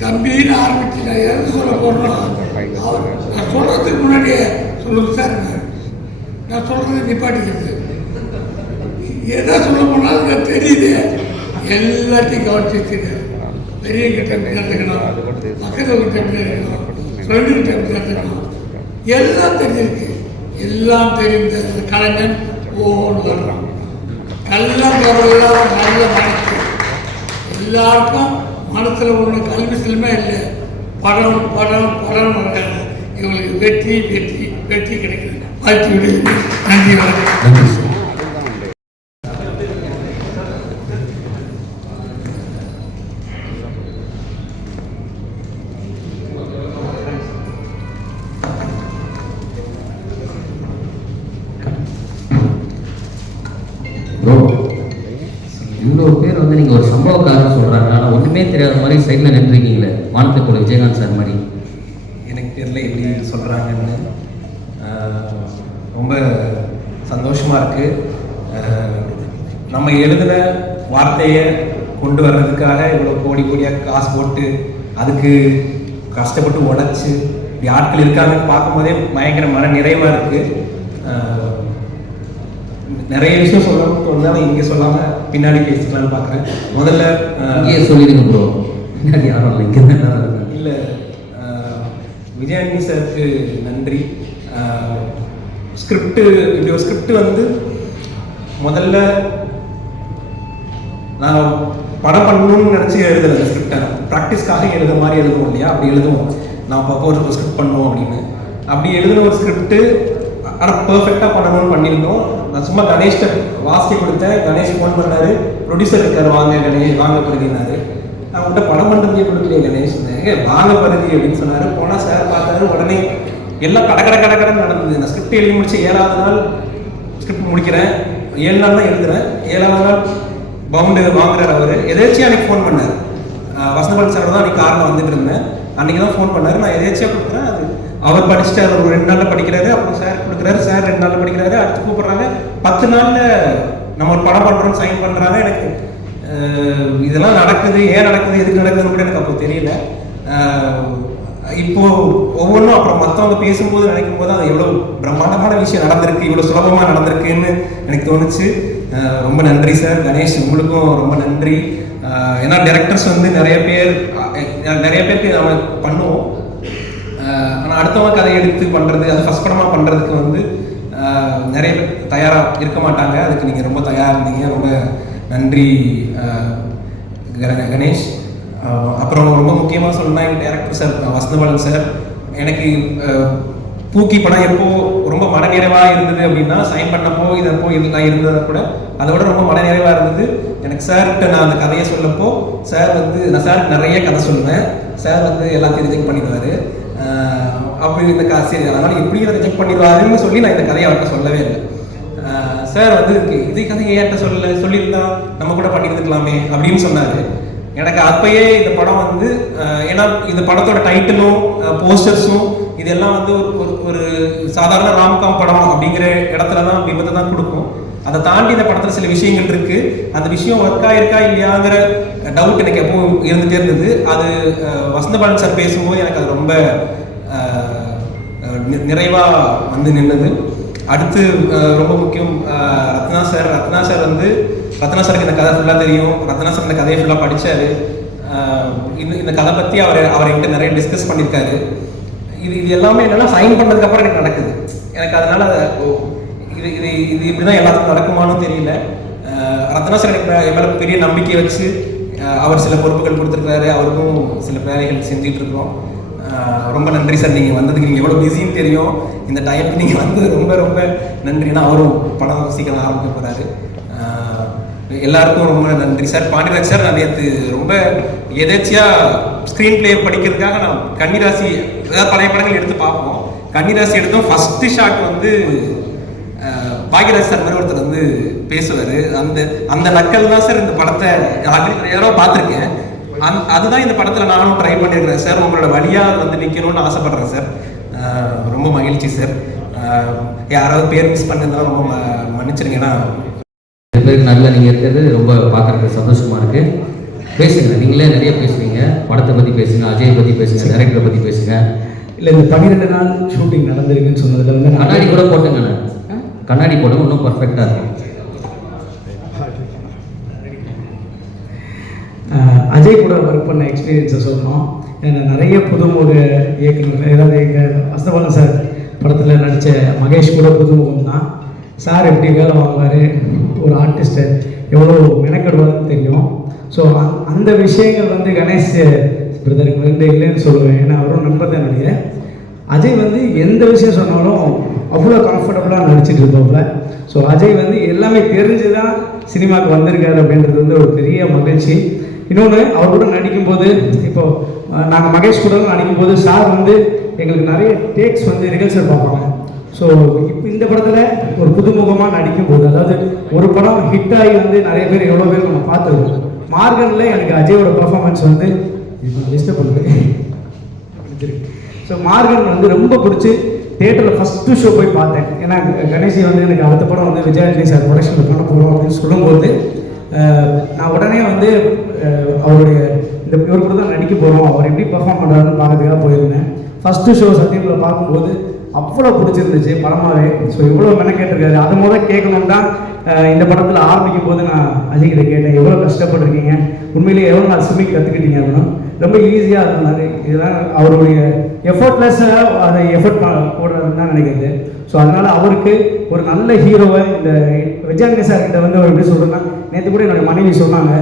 தம்பின்னு ஆரம்பிச்சு நான் எது சொல்ல போகிறோம் அவர் நான் சொல்கிறதுக்கு முன்னாடியே சொல்லுங்க சார், நான் சொல்கிறது நிப்பாட்டிக்கிறது எதை சொல்ல போனாலும் எனக்கு தெரியுது. எல்லாத்தையும் கவனிச்சு வச்சுருக்காரு. பெரிய கிட்ட கற்றுக்கணும், பக்கத்தில் கிட்ட கற்றுக்கணும், ஃப்ரெண்டு கிட்ட கற்றுக்கணும், எல்லாம் தெரிஞ்சிருக்கு. எல்லாம் தெரிந்த கலைஞன் ஒவ்வொன்று வர்றான். கல்லாம் வரலாம் நல்ல மனசு. எல்லாருக்கும் மனசில் ஒன்று கல்வி செல்மே இல்லை. படம் படம் படம் வர்றாங்க. இவங்களுக்கு வெற்றி வெற்றி வெற்றி கிடைக்குது. வாழ்த்து விடுது. நன்றி வணக்கம். நன்றி சார். ப்ரோ, இவ்வளோ பேர் வந்து நீங்கள் ஒரு சம்பவக்காரன் சொல்கிறாங்க, ஆனால் ஒன்றுமே தெரியாத மாதிரி சைடில் நின்றுருக்கீங்களே, வானத்துக்குள்ள விஜயகாந்த் சார் மாதிரி. எனக்கு தெரியல எப்படி சொல்கிறாங்கன்னு. ரொம்ப சந்தோஷமாக இருக்குது. நம்ம எழுதின வார்த்தையை கொண்டு வர்றதுக்காக இவ்வளோ கோடி கோடியாக காசு போட்டு அதுக்கு கஷ்டப்பட்டு உழைச்சி இப்படி ஆட்கள் இருக்காங்கன்னு பார்க்கும்போதே பயங்கர மன நிறைவாக இருக்குது. நிறைய விஷயம் சொல்லணும்னு வந்தாலும் இங்கே சொல்லாமல் பின்னாடி பேசிக்கலான்னு பார்க்குறேன். முதல்ல இங்கேயே சொல்லிடுங்க ப்ரோ, பின்னாடி யாரும் இல்லை, இங்கே தான் இல்லை, விஜயானி சாருக்கு நன்றி. ஸ்கிரிப்டு இப்படி ஒரு ஸ்கிரிப்ட் வந்து முதல்ல நான் படம் பண்ணணும்னு நினச்சி எழுதலை. அந்த ஸ்கிரிப்டை ப்ராக்டிஸ்க்காக எழுத மாதிரி எழுதுவோம் இல்லையா, அப்படி எழுதுவோம். நான் அப்போ ஒரு ஸ்கிரிப்ட் பண்ணுவோம் அப்படின்னு அப்படி எழுதின ஒரு ஸ்கிரிப்டு, ஆனால் பர்ஃபெக்டாக பண்ணணும்னு பண்ணியிருந்தோம். நான் சும்மா கணேஷ்கிட்ட வாசிக்க கொடுத்தேன். கணேஷ் ஃபோன் பண்ணாரு, ப்ரொடியூசர் இருக்கார், வாங்க கணேஷ் வாங்க பருதினாரு. நான் உங்கள்கிட்ட படம் பண்ணுறதே கொடுக்கலையே கணேஷ், வாங்க பருதி அப்படின்னு சொன்னார். போனால் சார் பார்த்தாரு, உடனே எல்லாம் கடை நடந்தது. நான் ஸ்கிரிப்ட் எழுதி முடிச்சு 7வது நாள் ஸ்கிரிப்ட் முடிக்கிறேன். 7 நாள் தான் எழுதுறேன். 7வது நாள் பவுண்டு வாங்குறாரு அவர். எதேச்சியாக அன்றைக்கி ஃபோன் பண்ணார். வசந்தபாலன் சார் தான் அன்றைக்கி காரில் வந்துட்டு இருந்தேன். அன்றைக்கி தான் ஃபோன் பண்ணார். நான் எதேச்சியாக கொடுக்குறேன். அது அவர் படிச்சுட்டு அவர் ஒரு 2 நாளில் படிக்கிறாரு. அப்புறம் சார் கொடுக்குறாரு, சார் 2 நாளில் படிக்கிறாரு. அடுத்து கூப்பிட்றாங்க, 10 நாளில் நம்ம ஒரு படம் பண்ணுறோம் சைன் பண்ணுறாங்க. எனக்கு இதெல்லாம் நடக்குது, ஏன் நடக்குது, எதுக்கு நடக்குதுன்னு கூட எனக்கு அப்போ தெரியல. இப்போது ஒவ்வொன்றும் அப்புறம் மற்றவங்க பேசும்போது நினைக்கும் போது அது எவ்வளோ பிரம்மாண்டமான விஷயம் நடந்திருக்கு, இவ்வளோ சுலபமாக நடந்திருக்குன்னு எனக்கு தோணுச்சு. ரொம்ப நன்றி சார். கணேஷ் உங்களுக்கும் ரொம்ப நன்றி. ஏன்னா டைரக்டர்ஸ் வந்து நிறைய பேருக்கு நம்ம பண்ணுவோம். ஆனால் அடுத்தவங்க கதையை எடுத்து பண்ணுறது, அது ஃபஸ்ட் படமாக பண்ணுறதுக்கு வந்து நிறைய பேர் தயாராக இருக்க மாட்டாங்க. அதுக்கு நீங்கள் ரொம்ப தயாராக இருந்தீங்க. ரொம்ப நன்றி கணேஷ். அப்புறம் ரொம்ப முக்கியமாக சொல்லணும்னா எங்கள் டேரக்டர் சார் வசந்தபாலன் சார். எனக்கு பூக்கி படம் எப்போ ரொம்ப மனநிறைவாக இருந்தது அப்படின்னா, சைன் பண்ணப்போ இதப்போ இதெல்லாம் இருந்ததை கூட அதை விட ரொம்ப மனநிறைவாக இருந்தது எனக்கு சார்கிட்ட நான் அந்த கதையை சொல்லப்போ. சார் வந்து நான் சாருக்கு நிறைய கதை சொல்லுவேன். சார் வந்து எல்லாத்தையும் ரிஜெக்ட் பண்ணிடுவார். அப்படி இந்த சரி அதனால் எப்படி அதை ரிஜெக்ட் பண்ணிடுவாருன்னு சொல்லி நான் இந்த கதையை அவர்கிட்ட சொல்லவே இல்லை. சார் வந்து இது கதையை ஏன்ட்ட சொல்லியிருந்தா நம்ம கூட பண்ணியிருந்துக்கலாமே அப்படின்னு சொன்னார். எனக்கு அப்பயே இந்த படம் வந்து ஏன்னா இந்த படத்தோட டைட்டிலும் போஸ்டர்ஸும் இதெல்லாம் வந்து ஒரு சாதாரண ராம்காம் படம் அப்படிங்கிற இடத்துல தான் விபத்தை தான் கொடுக்கும். அதை தாண்டி இந்த படத்தில் சில விஷயங்கள் இருக்குது. அந்த விஷயம் ஒர்க் ஆகிருக்கா இல்லையாங்கிற டவுட் எனக்கு எப்போ இருந்துகிட்டே இருந்தது. அது வசந்தபாலன் சார் பேசும்போது எனக்கு அது ரொம்ப நிறைவாக வந்து நின்னது. அடுத்து ரொம்ப முக்கியம் ரத்னா சார் வந்து ரத்னா சாருக்கு இந்த கதை ஃபுல்லாக தெரியும். ரத்னா சார் இந்த கதையை ஃபுல்லாக படித்தார். இந்த கதை பற்றி அவர் என்கிட்ட நிறைய டிஸ்கஸ் பண்ணியிருக்காரு. இது எல்லாமே என்னென்னா சைன் பண்ணதுக்கப்புறம் எனக்கு நடக்குது. எனக்கு அதனால் இது இப்படி தான் எல்லாத்துக்கும் நடக்குமான்னு தெரியல. ரத்னா சார் எனக்கு என் மேலே பெரிய நம்பிக்கை வச்சு அவர் சில பொறுப்புகள் கொடுத்துருக்காரு. அவருக்கும் சில வேலைகள் செஞ்சுட்டு இருக்கிறோம். ரொம்ப நன்றி சார். நீங்கள் வந்ததுக்கு நீங்கள் எவ்வளோ பிஸின்னு தெரியும். இந்த டைமுக்கு நீங்கள் வந்தது ரொம்ப ரொம்ப நன்றினா. அவரும் படம் சீக்கிரம் ஆரம்பிக்க போகிறாரு. எல்லாருக்கும் ரொம்ப நன்றி சார். பாண்டியராஜ் சார், நான் நேற்று ரொம்ப எதேச்சியாக ஸ்க்ரீன் பிளே படிக்கிறதுக்காக நான் கன்னிராசி ஏதாவது பழைய படங்கள் எடுத்து பார்ப்போம். கன்னிராசி எடுத்தோம். ஃபஸ்ட்டு ஷாட் வந்து பாக்யராஜ் சார் மாதிரி ஒருத்தர் வந்து பேசுவார். அந்த நக்கல் தான் சார் இந்த படத்தை யாரோ பார்த்துருக்கேன். அதுதான் இந்த படத்தில் நானும் ட்ரை பண்ணியிருக்கிறேன் சார். உங்களோட வழியாக வந்து நிற்கணும்னு ஆசைப்பட்றேன் சார். ரொம்ப மகிழ்ச்சி சார். யாராவது பேர் மிஸ் பண்ணிருந்தாலும் ரொம்ப மன்னிச்சிருங்கன்னா. பேருக்கு நல்ல நீங்கள் இருக்கிறது ரொம்ப பார்க்குறதுக்கு சந்தோஷமாக இருக்குது. பேசுங்க, நீங்களே நிறைய பேசுவீங்க. படத்தை பற்றி பேசுங்க, அஜய் பற்றி பேசுங்க, டைரக்டரை பற்றி பேசுங்க. இல்லை, இந்த 12 நாள் ஷூட்டிங் நடந்திருக்குன்னு சொன்னதில் வந்து கண்ணாடி கூட போட்டுங்க, கண்ணாடி போடுங்க, இன்னும் பர்ஃபெக்டாக இருக்கும். அஜய் கூட ஒர்க் பண்ண எக்ஸ்பீரியன்ஸை சொல்லணும். ஏன்னா நிறைய புதுமுக இயக்குநர்கள், ஏதாவது எங்கள் வசந்தபாலன் சார் படத்தில் நடித்த மகேஷ் கூட புதுமுகம் தான். சார் எப்படி வேலை வாங்குவார், ஒரு ஆர்டிஸ்ட்டை எவ்வளோ மெனக்கெடுவார்னு தெரியும். ஸோ அந்த விஷயங்கள் வந்து கணேஷ் பிரதருக்கு வந்து இல்லைன்னு சொல்லுவேன். ஏன்னா அவரும் நண்பர் தான் என்னுடைய. அஜய் வந்து எந்த விஷயம் சொன்னாலும் அவ்வளோ கம்ஃபர்டபுளாக நடிச்சிட்டு இருந்தோம்ல. ஸோ அஜய் வந்து எல்லாமே தெரிஞ்சு தான் சினிமாவுக்கு வந்திருக்காரு அப்படின்றது வந்து ஒரு பெரிய மகிழ்ச்சி. இன்னொன்று, அவர் கூட நடிக்கும்போது, இப்போது நாங்கள் மகேஷ் கூட நடிக்கும்போது சார் வந்து எங்களுக்கு நிறைய டேக்ஸ் வந்து ரிஹர்சல் பார்ப்பாங்க. ஸோ இப்போ இந்த படத்தில் ஒரு புதுமுகமாக நடிக்கும்போது, அதாவது ஒரு படம் ஹிட் ஆகி வந்து நிறைய பேர் எவ்வளோ பேர் நம்ம பார்த்துருக்கோம். மார்கனில் எனக்கு அஜயோட பர்ஃபார்மன்ஸ் வந்து டிஸ்டர்ப் பண்ணுது. ஸோ மார்கன் வந்து ரொம்ப பிடிச்சி தியேட்டரில் ஃபஸ்ட்டு ஷோ போய் பார்த்தேன். ஏன்னா கணேஷ் வந்து எனக்கு அடுத்த படம் வந்து விஜய் ஆண்டனி சார் ப்ரொடக்ஷனில் பண்ண போகிறோம் அப்படின்னு சொல்லும்போது நான் உடனே வந்து அவருடைய இந்த இவர் கூட தான் நடிக்க போகிறோம், அவர் எப்படி பர்ஃபார்ம் பண்ணுறாருன்னு பார்க்கறதுக்காக போயிருந்தேன். ஃபஸ்ட்டு ஷோ சத்தியமில் பார்க்கும்போது அவ்வளோ பிடிச்சிருந்துச்சு படமாகவே. ஸோ இவ்வளோ மெனக்கேட்டிருக்காரு. அது முதல் கேட்கணும்னா இந்த படத்தில் ஆரம்பிக்கும் போது நான் அஜய்கிட்ட கேட்டேன், எவ்வளோ கஷ்டப்பட்டுருக்கீங்க, உண்மையிலேயே எவ்வளோ நாள் ஸ்விம்மிங் கற்றுக்கிட்டீங்க அப்படின்னா. ரொம்ப ஈஸியாக இருந்தாரு. இதெல்லாம் அவருடைய எஃபர்ட்லெஸ்ஸாக அதை எஃபர்ட் போடுறதுன்னு தான் நினைக்கிறது. ஸோ அதனால் அவருக்கு ஒரு நல்ல ஹீரோவை இந்த விஜயானி சார் கிட்ட வந்து அவர் எப்படி சொல்கிறேன்னா, நேற்று கூட என்னுடைய மனைவி சொன்னாங்க,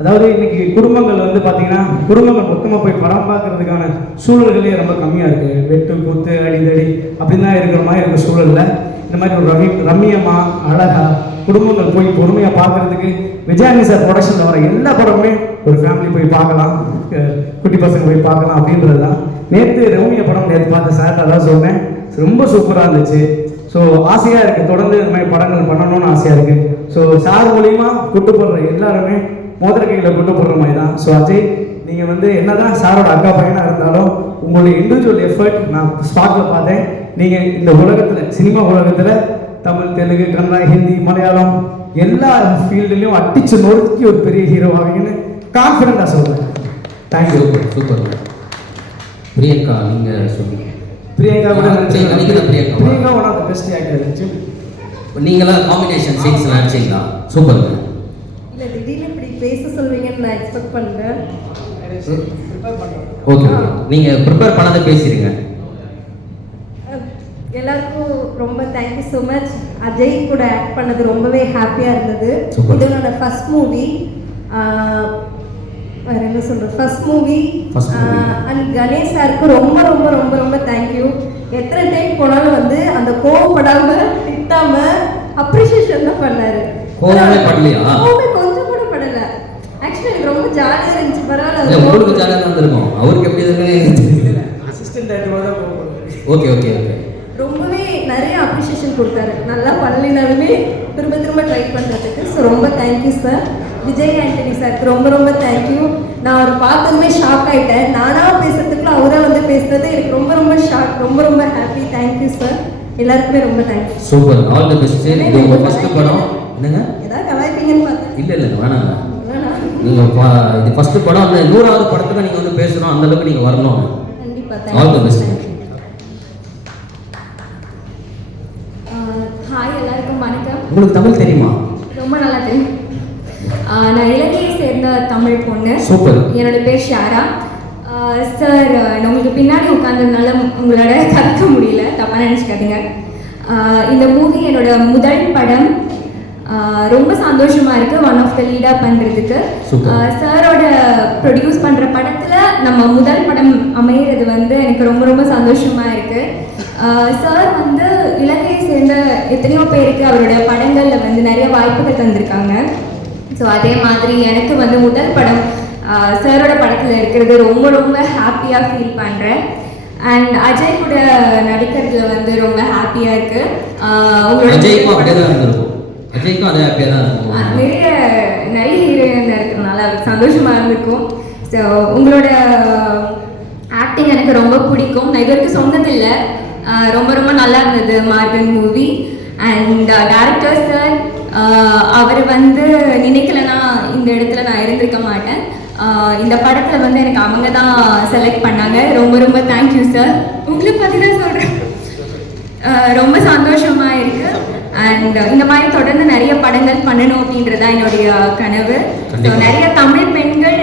அதாவது இன்னைக்கு குடும்பங்கள் வந்து பார்த்தீங்கன்னா குடும்பங்கள் மொத்தமாக போய் படம் பார்க்கறதுக்கான சூழல்களே ரொம்ப கம்மியாக இருக்குது. வெட்டு குத்து அடிதடி அப்படின்னு தான் இருக்கிற மாதிரி இருக்கிற சூழலில் இந்த மாதிரி ஒரு ரம்மியமாக அழகாக குடும்பங்கள் போய் பொறுமையாக பார்க்கறதுக்கு விஜயானி சார் ப்ரொடக்ஷனில் வர எல்லா படமுமே ஒரு ஃபேமிலி போய் பார்க்கலாம், குட்டி பசங்க போய் பார்க்கலாம் அப்படின்றது தான். நேற்று ரம்மிய படம் நேற்று பார்த்த சார் அதான் சொன்னேன், ரொம்ப சூப்பராக இருந்துச்சு. ஸோ ஆசையாக இருக்குது, தொடர்ந்து இந்த மாதிரி படங்கள் பண்ணணும்னு ஆசையாக இருக்குது. ஸோ சார் மூலிமா கூட்டு போடுற எல்லாருமே மோதிர கையில் கொண்டு போடுற மாதிரி தான். ஸோ அஜய், நீங்கள் வந்து என்னதான் சாரோட அக்கா பையனாக இருந்தாலும் உங்களுடைய இண்டிவிஜுவல் எஃபர்ட் நான் ஸ்பாட்டில் பார்த்தேன். நீங்கள் இந்த உலகத்தில், சினிமா உலகத்தில் தமிழ், தெலுங்கு, கன்னடா, ஹிந்தி, மலையாளம் எல்லா ஃபீல்டுலையும் அடிச்சு நொறுக்கி ஒரு பெரிய ஹீரோ ஆவீங்கன்னு கான்ஃபிடென்ட்டாக சொல்கிறேன். தேங்க்யூ. சூப்பர். பிரியங்கா, நீங்கள் சொல்லுங்கள். பிரியங்கா கூட Priyanka one of the best actor இருந்துச்சு. நீங்களாம் காம்பினேஷன் சீன்ஸ்லாம் நடிச்சிங்களா? சூப்பர். இல்லை, திடீர்னு இப்படி பேச சொல்வீங்கன்னு நான் எக்ஸ்பெக்ட் பண்ணுறேன். ஓகே, நீங்கள் ப்ரிப்பேர் பண்ணதை பேசிடுங்க. எல்லாருக்கும் ரொம்ப தேங்க்யூ ஸோ மச். அஜய் கூட ஆக்ட் பண்ணது ரொம்பவே ஹாப்பியாக இருந்தது. இது என்னோட ஃபர்ஸ்ட் மூவி. வேறு என்ன சொல்கிறது, ஃபர்ஸ்ட் மூவி. அண்ட் கணேஷ் சாருக்கு ரொம்ப ரொம்ப ரொம்ப ரொம்ப தேங்க்யூ. எத்தனை டைம் போனாலும் வந்து அந்த கோவப்படாமல் திட்டாமல் அப்ரிஷியேஷன் தான் பண்ணார். கோவமே பண்ணலையா? கோவமே கொஞ்சம் கூட படலை. ஆக்சுவலி எனக்கு ரொம்ப ஜாலியாக இருந்துச்சு. பரவாயில்ல, உங்களுக்கு ஜாலியாக தான் இருக்கும், அவருக்கு எப்படி இருக்குன்னு அசிஸ்டன்ட் ஆக்டர் தான். Okay okay okay. ரொம்பவே நிறைய அப்ரிஷியேஷன் கொடுத்தாரு. நல்லா பண்ணலினாலுமே திரும்ப திரும்ப ட்ரை பண்ணுறதுக்கு. ஸோ ரொம்ப தேங்க்யூ சார். விஜய் ஆண்டனி சாருக்கு ரொம்ப ரொம்ப தேங்க்யூ. நான் அவர் பார்த்ததுமே ஷாக் ஆகிட்டேன். நானாக பேசுறதுக்குள்ள அவராக வந்து பேசுறது எனக்கு ரொம்ப ரொம்ப ஷாக். ரொம்ப ரொம்ப ஹாப்பி. Thank you sir. எல்லாருக்குமே ரொம்ப thank you. Super. All the best. இது உங்கள் ஃபர்ஸ்ட் படம். என்னங்க ஏதாவது கலாய்ப்பீங்கன்னு பார்த்தேன். இல்லை இல்லை வேணாங்க. நீங்கள் இது ஃபர்ஸ்ட் படம். அந்த 100வது படத்துக்கு நீங்கள் வந்து பேசணும், அந்த அளவுக்கு நீங்கள் வரணும். கண்டிப்பாக. All the best. ஹாய், எல்லாருக்கும் வணக்கம். உங்களுக்கு தமிழ் தெரியுமா? ரொம்ப நல்லா தெரியும். நான் இலங்கையை சேர்ந்த தமிழ் பொண்ணு. சூப்பர். என்னோட பேர் ஷாரா. சார், நான் உங்களுக்கு பின்னாடி உட்கார்ந்ததுனால உங்களோட கற்க முடியல, தப்பாக நினச்சிக்காதீங்க. இந்த மூவி என்னோட முதல் படம். ரொம்ப சந்தோஷமாக இருக்குது ஒன் ஆஃப் த லீடாக பண்ணுறதுக்கு. சாரோட ப்ரொடியூஸ் பண்ணுற படத்தில் நம்ம முதல் படம் அமைகிறது வந்து எனக்கு ரொம்ப ரொம்ப சந்தோஷமாக இருக்குது. சார் வந்து இலங்கையை சேர்ந்த எத்தனையோ பேருக்கு அவரோட படங்களில் வந்து நிறைய வாய்ப்புகள் தந்திருக்காங்க. ஸோ அதே மாதிரி எனக்கு வந்து முதல் படம் சாரோட படத்தில் இருக்கிறது ரொம்ப ரொம்ப ஹாப்பியாக ஃபீல் பண்ணுறேன். அண்ட் அஜய் கூட நடிக்கிறதுல வந்து ரொம்ப ஹாப்பியாக இருக்குது. அஜய்க்கும் அதே ஹாப்பியாக தான் இருக்கும். நிறைய ஹீரோயின் இருக்கிறதுனால சந்தோஷமாக இருந்திருக்கும். ஸோ உங்களோட ஆக்டிங் எனக்கு ரொம்ப பிடிக்கும். நான் இது வரைக்கும் சொன்னதில்லை. ரொம்ப ரொம்ப நல்லா இருந்தது Maargan movie. And director sir அவர் வந்து நினைக்கலன்னா இந்த இடத்துல நான் இருந்திருக்க மாட்டேன். இந்த படத்தில் வந்து எனக்கு அவங்க தான் செலக்ட் பண்ணாங்க. ரொம்ப ரொம்ப தேங்க்யூ சார். உங்களை பற்றி தான் சொல்கிறேன். ரொம்ப சந்தோஷமாக இருக்குது. அண்ட் இந்த மாதிரி தொடர்ந்து நிறைய படங்கள் பண்ணணும் அப்படின்றதா என்னுடைய கனவு. ஸோ நிறைய தமிழ் பெண்கள்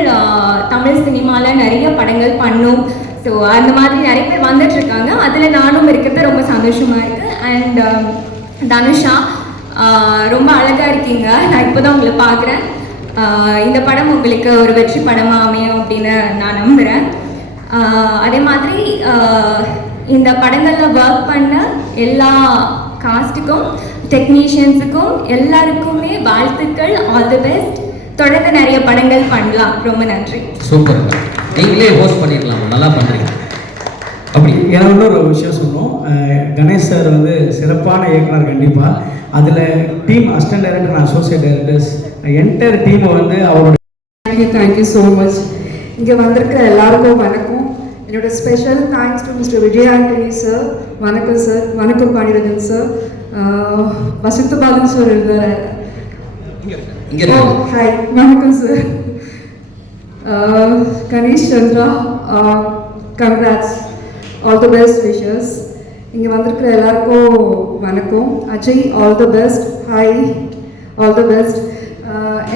தமிழ் சினிமாவில் நிறைய படங்கள் பண்ணும். ஸோ அந்த மாதிரி நிறைய பேர் வந்துட்டுருக்காங்க. அதில் நானும் இருக்கிறது ரொம்ப சந்தோஷமாக இருக்குது. அண்ட் தனுஷா ரொம்ப அழகாக இருக்கீங்க. நான் இப்போ தான் உங்களை பார்க்குறேன். இந்த படம் உங்களுக்கு ஒரு வெற்றி படமாக அமையும் அப்படின்னு நான் நம்புகிறேன். அதே மாதிரி இந்த படங்களில் ஒர்க் பண்ண எல்லா காஸ்ட்டுக்கும் டெக்னீஷியன்ஸுக்கும் எல்லாருக்குமே வாழ்த்துக்கள். All the best. தொடர்ந்து நிறைய படங்கள் பண்ணலாம். ரொம்ப நன்றி. சூப்பர். நீங்களே ஹோஸ்ட் பண்ணிடலாம். நல்லா பண்ணுறீங்க. அப்படி ஏன்னா இன்னொரு விஷயம் சொன்னோம். கணேஷ் சார் வந்து சிறப்பான இயக்குனர் கண்டிப்பாக. அதில் team assistant director and associate directors entire டீமை வந்து அவரோட தேங்க்யூ ஸோ மச். இங்கே வந்திருக்கிற எல்லாருக்கும் வணக்கம். என்னோட special thanks to mister Vijay Antony sir. வணக்கம் சார். வணக்கம் பாண்டியராஜன் சார். வசந்த பாலன் சார் இருந்தார். ஹாய். வணக்கம் sir. Ganesh Chandra, congrats. All the best wishes. இங்கே வந்திருக்கிற எல்லாருக்கும் வணக்கம். Ajay, all the best. Hi, all the best.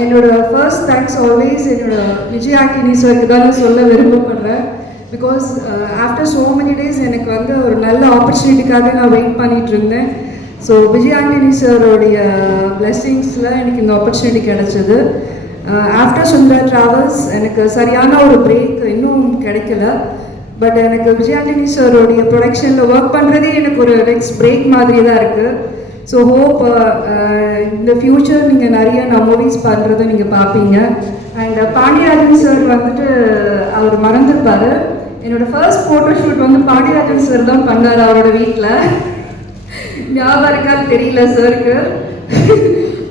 என்னோட ஃபர்ஸ்ட் தேங்க்ஸ் ஆல்வேஸ் என்னோட விஜய் ஆண்டனி சாருக்கு தான் நான் சொல்ல விரும்பப்படுறேன். Because after so many days எனக்கு வந்து ஒரு நல்ல ஆப்பர்ச்சுனிட்டிக்காக நான் வெயிட் பண்ணிகிட்டு இருந்தேன். ஸோ விஜய் ஆண்டனி சாரோடைய பிளெஸ்ஸிங்ஸில் எனக்கு இந்த ஆப்பர்ச்சுனிட்டி கிடச்சிது. ஆஃப்டர் சுந்தரா ட்ராவல்ஸ் எனக்கு சரியான ஒரு பிரேக் இன்னும் கிடைக்கல. பட் எனக்கு விஜய் ஆண்டனி சாரோடைய ப்ரொடக்ஷனில் ஒர்க் பண்ணுறதே எனக்கு ஒரு நெக்ஸ்ட் பிரேக் மாதிரி தான் இருக்குது. ஸோ ஹோப் இந்த ஃப்யூச்சர் நீங்கள் நிறைய நான் மூவிஸ் பண்ணுறதை நீங்கள் பார்ப்பீங்க. அண்ட் பாண்டியராஜன் சார் வந்துட்டு அவர் மறந்துருப்பார். என்னோட ஃபர்ஸ்ட் ஃபோட்டோ ஷூட் வந்து பாண்டியராஜன் சார் தான் பண்ணார் அவரோட வீட்டில். ஞாபகம் இருக்கான்னு தெரியல சாருக்கு.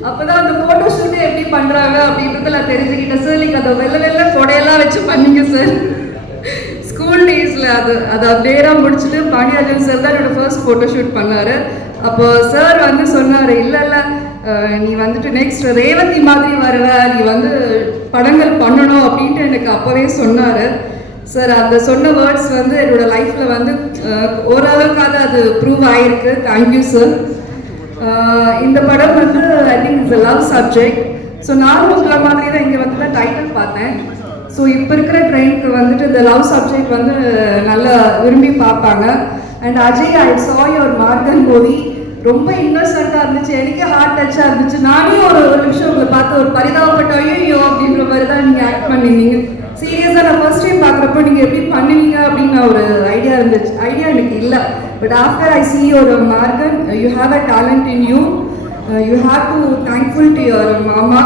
அப்போ தான் அந்த ஃபோட்டோ ஷூட்டை எப்படி பண்ணுறாங்க அப்படின்றத நான் தெரிஞ்சுக்கிட்டேன். சார் நீங்கள் அதை வெள்ளை கொடையெல்லாம் வச்சு பண்ணீங்க சார். ஸ்கூல் டேஸில் அதை அப்படியேராக முடிச்சுட்டு பாண்டியராஜன் சார் தான் என்னோடய ஃபர்ஸ்ட் ஃபோட்டோ ஷூட் பண்ணார். அப்போ சார் வந்து சொன்னார், இல்லை நீ வந்துட்டு நெக்ஸ்ட் ரேவதி மாதிரி வருவ, நீ வந்து படங்கள் பண்ணணும் அப்படின்ட்டு எனக்கு அப்போவே சொன்னார் சார். அந்த சொன்ன வேர்ட்ஸ் வந்து என்னோட லைஃப்பில் வந்து ஓரளவுக்காக அது ப்ரூவ் ஆகிருக்கு. Thank you sir. இந்த படம் வந்து I think it's a love subject. So நானும் உங்களை மாதிரி தான் இங்கே வந்து தான் டைட்டில் பார்த்தேன். ஸோ இப்போ இருக்கிற ட்ரெயினுக்கு வந்துட்டு இந்த லவ் சப்ஜெக்ட் வந்து நல்லா விரும்பி பார்ப்பாங்க. And Ajay, I saw your Morgan movie. ரொம்ப இன்னோசென்ட்டாக இருந்துச்சு. எனக்கே ஹார்ட் டச்சாக இருந்துச்சு. நானே ஒரு நிமிஷம் உங்களை பார்த்து ஒரு பரிதாபப்பட்ட ஐயோ அப்படின்ற மாதிரி தான் நீங்கள் ஆக்ட் பண்ணியிருந்தீங்க. சீரியஸாக நான் ஃபர்ஸ்ட் டைம் பார்க்குறப்போ நீங்கள் எப்படி பண்ணுவீங்க அப்படின்னு ஒரு ஐடியா எனக்கு இல்லை. But after I see your Morgan, you have a talent in you. You have to thankful to your mama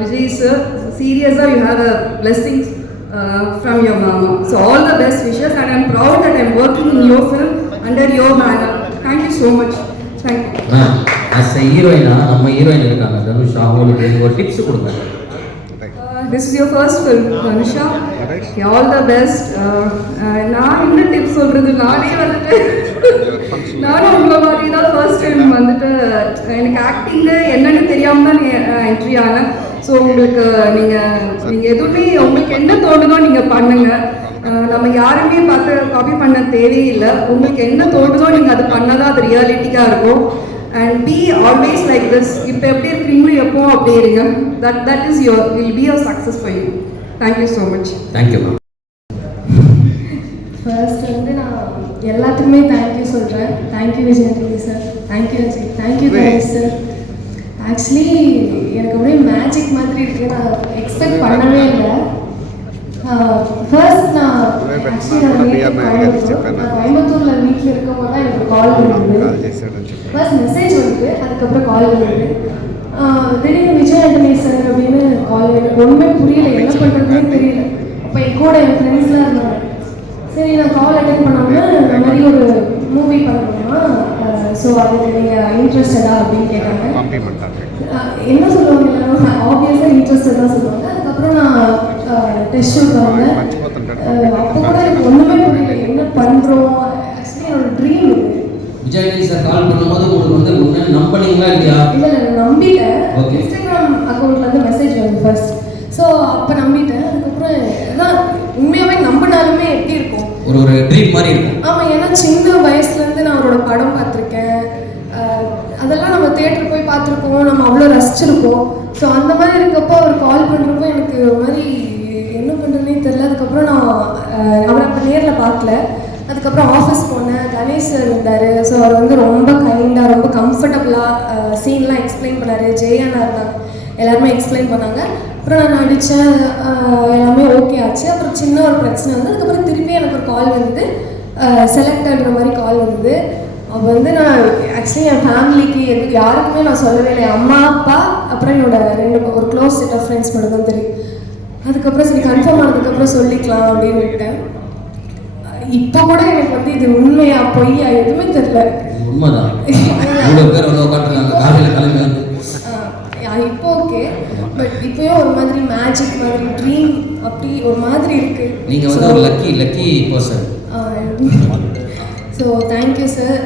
Vijay sir. Seriously, you have a blessings from your mama. So all the best wishes, and I'm proud that I'm working in your film under your banner. Thank you so much. Thank you. as a heroine, நம்ம ஹீரோயின் இருக்காங்க தனுஷா, உங்களுக்கு ஒரு டிப்ஸ் கொடுங்க. This is your first film, Anusha. All the best. நான் என்ன டிப்ஸ் சொல்றது, நானே வந்துட்டு நானும் உங்களை மாதிரி தான் ஃபர்ஸ்ட் டைம் வந்துட்டு எனக்கு ஆக்டிங்கு என்னன்னு தெரியாமல் தான் என்ட்ரி ஆனேன். ஸோ உங்களுக்கு நீங்கள் எதுவுமே உங்களுக்கு என்ன தோணுதோ நீங்கள் பண்ணுங்கள். நம்ம யாருமே பார்த்து காப்பி பண்ண தேவையில்லை. உங்களுக்கு என்ன தோணுதோ நீங்கள் அது பண்ணாதான் அது ரியாலிட்டிக்காக இருக்கும். And be always like this. இப்போ எப்படி இருக்கிறீங்களோ எப்போ அப்படி இருங்க. That is will be your success for you. Thank you so much. Thank you ma'am. First வந்து நான் எல்லாத்துக்குமே தேங்க்யூ சொல்கிறேன். Thank you Vijay Antony sir. Thank you Ajay. Thank you Ganesh sir. Actually எனக்கு அப்படியே மேஜிக் மாதிரி இருக்குது. நான் எக்ஸ்பெக்ட் பண்ணவே இல்லை. ஃபர்ஸ்ட் நான் கோயம்புத்தூரில் வீட்டில் இருக்கும்போது தான் எனக்கு கால் வந்தது. ஃபர்ஸ்ட் மெசேஜ் வந்துட்டு அதுக்கப்புறம் கால் வந்தது. திடீர்னு விஜய் ஆண்டனி சார் அப்படின்னு கால். எனக்கு ஒன்றுமே புரியல, என்ன பண்ணுறதுனே தெரியல. அப்போ என் கூட என் ஃப்ரெண்ட்ஸ்லாம் இருந்தாங்க. சரி, நான் கால் அட்டென்ட் பண்ணாமல் இந்த மாதிரி ஒரு மூவி பண்ணணுமா, ஸோ அதுக்கு நீங்கள் இன்ட்ரெஸ்டடா அப்படின்னு கேட்டாங்க. என்ன சொல்லுவாங்க எல்லாரும், ஆப்வியஸாக இன்ட்ரெஸ்டடாக சொல்லுவாங்க. அதுக்கப்புறம் நான் டெஸ்ட் ஷூட் வந்தேன். அப்போ கூட எனக்கு ஒன்றுமே புரியல என்ன பண்ணுறோம். ஆக்சுவலி என்னோட ட்ரீம் இது. விஜய் சார் கால் பண்ணும்போது உங்களுக்கு வந்து உண்மையாக நம்பினீங்களா இல்லையா? இல்லை நான் நம்பிட்டேன். இன்ஸ்டாகிராம் அக்கௌண்ட்லேருந்து மெசேஜ் வருது ஃபர்ஸ்ட். ஸோ அப்போ நம்பிட்டேன். அதுக்கப்புறம் அதான் உண்மையாகவே நம்பினாலுமே எப்படி இருக்கும், ஒரு ட்ரீம் மாதிரி இருக்கும். ஆமாம், ஏன்னா சின்ன வயசுலேருந்து நான் அவரோட படம் பார்த்துருக்கேன். அதெல்லாம் நம்ம தேட்டர் போய் பார்த்துருக்கோம், நம்ம அவ்வளோ ரசிச்சிருக்கோம். ஸோ அந்த மாதிரி இருக்கப்போ அவர் கால் பண்ணுறப்போ எனக்கு ஒரு மாதிரி என்ன பண்ணுறதுனே தெரில. அதுக்கப்புறம் நான் அவரை அப்போ நேரில் பார்க்கல. அதுக்கப்புறம் ஆஃபீஸ் போனேன். கணேஷ் சார் இருந்தார். ஸோ அவர் வந்து ரொம்ப கைண்டாக ரொம்ப கம்ஃபர்டபுளாக சீன்லாம் எக்ஸ்பிளைன் பண்ணார். ஜெயானா இருந்தாங்க, எல்லாருமே எக்ஸ்பிளைன் பண்ணாங்க. அப்புறம் நான் நடித்தேன், எல்லாமே ஓகே ஆச்சு. அப்புறம் சின்ன ஒரு பிரச்சனை வந்து அதுக்கப்புறம் திருப்பி எனக்கு ஒரு கால் வந்து செலக்ட் ஆகிற மாதிரி கால் வந்தது. அப்போ வந்து நான் ஆக்சுவலி என் ஃபேமிலிக்கு யாருக்குமே நான் சொல்லவே இல்லை. அம்மா அப்பா அப்புறம் என்னோட ஒரு க்ளோஸ் செட் ஆஃப் ஃப்ரெண்ட்ஸ் மட்டும் தான் தெரியும். அதுக்கப்புறம் சரி கன்ஃபார்ம் ஆனதுக்கப்புறம் சொல்லிக்கலாம் அப்படின்னு விட்டேன். இப்போ கூட எனக்கு வந்து இது உண்மையா பொய்யா எதுவுமே தெரியல. உண்மைதான். இவ்வளோ பேர் வந்து உட்காந்துருக்காங்க காலையில் கிளம்பி வந்து. இப்போ ஓகே, பட் இப்போயும் ஒரு மாதிரி மேஜிக் மாதிரி ட்ரீம் அப்படி ஒரு மாதிரி இருக்கு. நீங்கள் வந்து ஒரு lucky person. So thank you sir.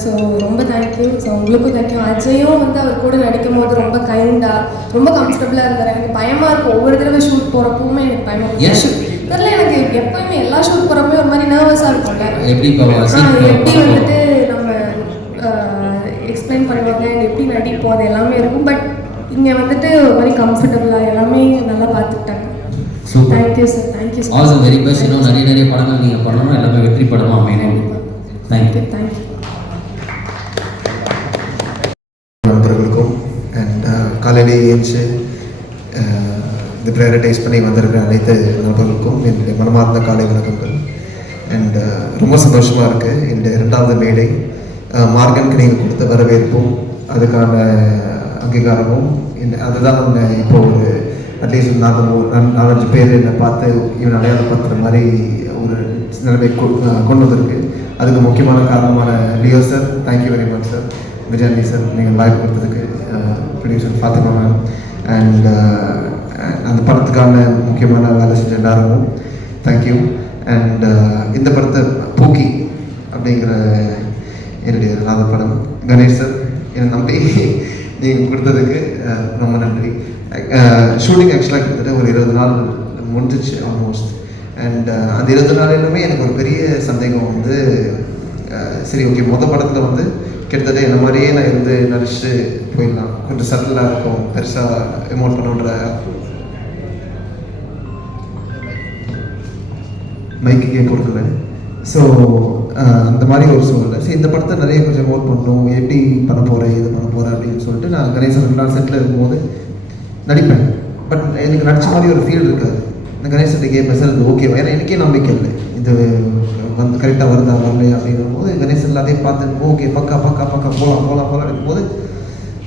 So ரொம்ப தேங்க்யூ. ஸோ உங்களுக்கும் தேங்க்யூ. அஜயும் வந்து அவர் கூட நடிக்கும் போது ரொம்ப கைண்டாக ரொம்ப கம்ஃபர்டபுளாக இருந்தார். எனக்கு பயமாக இருக்கும், ஒவ்வொரு தடவை ஷூட் போகிறப்பவுமே எனக்கு பயமாக இருக்கும். தெரியல, எனக்கு எப்போயுமே எல்லா ஷூட் போகிறப்பமே ஒரு மாதிரி நர்வஸாக இருக்கும்ல. எப்படி வந்துட்டு நம்ம எக்ஸ்பிளைன் பண்ணுவாங்க, எப்படி நடிப்போம், அது எல்லாமே இருக்கும். பட் இங்கே வந்துட்டு ஒரு மாதிரி கம்ஃபர்டபுளாக எல்லாமே நல்லா பார்த்துக்கிட்டாங்க. Thank you sir. Thank you sir. All the very best. இன்னும் நிறைய படங்கள் நீங்கள் பண்ணணும், எல்லாமே வெற்றி படமாக அமையணும். தேங்க்யூ. தேங்க்யூ. நண்பர்களுக்கும் அண்ட் காலையிலே ஏஞ்சி இந்த ப்ரையாரிட்டைஸ் பண்ணி வந்திருக்கிற அனைத்து நண்பர்களுக்கும் என்னுடைய மனமார்ந்த காலை வணக்கங்கள். அண்ட் ரொம்ப சந்தோஷமாக இருக்குது. என்னுடைய 2வது மேடை மார்கனுக்கு நீங்கள் கொடுத்த வரவேற்பும் அதுக்கான அங்கீகாரமும் அதுதான் இப்போ ஒரு அட்லீஸ்ட் 4-5 பேர் என்னை பார்த்து இவன் அடையாளப்படுத்துகிற மாதிரி ஒரு நிலைமை கொண்டு வந்திருக்கு. அதுக்கு முக்கியமான காரணமான Leo sir, thank you very much sir. Vijayani sir, நீங்கள் வாய்ப்பு கொடுத்ததுக்கு. ப்ரொடியூசர் ஃபாத்திமா மேம் அண்ட் அந்த படத்துக்கான முக்கியமான வேலை செஞ்ச எல்லாருக்கும் தேங்க்யூ. அண்ட் இந்த படத்தை பூக்கி அப்படிங்கிற என்னுடைய 2வது படம் கணேஷ் சார் என்னை நம்பி நீங்கள் கொடுத்ததுக்கு ரொம்ப நன்றி. ஷூட்டிங் ஆக்சுவலாக கிட்டத்தட்ட ஒரு 20 நாள் முடிஞ்சிச்சு ஆல்மோஸ்ட். அண்ட் அந்த 20 நாளிலுமே எனக்கு ஒரு பெரிய சந்தேகம் வந்து சரி ஓகே மொதல் படத்தில் வந்து கிட்டத்தட்ட என்ன மாதிரியே நான் இருந்து நடிச்சுட்டு போயிடலாம், கொஞ்சம் சட்டிலாக இருக்கும், பெருசாக எமோட் பண்ணுன்ற மைக்குக்கே கொடுக்கல. ஸோ அந்த மாதிரி ஒரு சூழ்நிலை. சரி இந்த படத்தை நிறைய கொஞ்சம் எமோட் பண்ணணும், எப்படி பண்ண போகிறேன் இது பண்ண போகிறேன் அப்படின்னு சொல்லிட்டு நான் கணேசன் 2 நாள் செட்டில் இருக்கும்போது நடிப்பேன். பட் எனக்கு நடிச்ச மாதிரி ஒரு ஃபீல் இருக்காது. இந்த கணேசன் கேட்பேன் சார் இது ஓகேவா, ஏன்னா எனக்கே நம்பிக்கை இல்லை இது வந்து கரெக்டாக வருதா வரலையா அப்படிங்கும் போது கணேசன் எல்லாத்தையும் பார்த்து ஓகே பக்கா போகலாம் இருக்கும்போது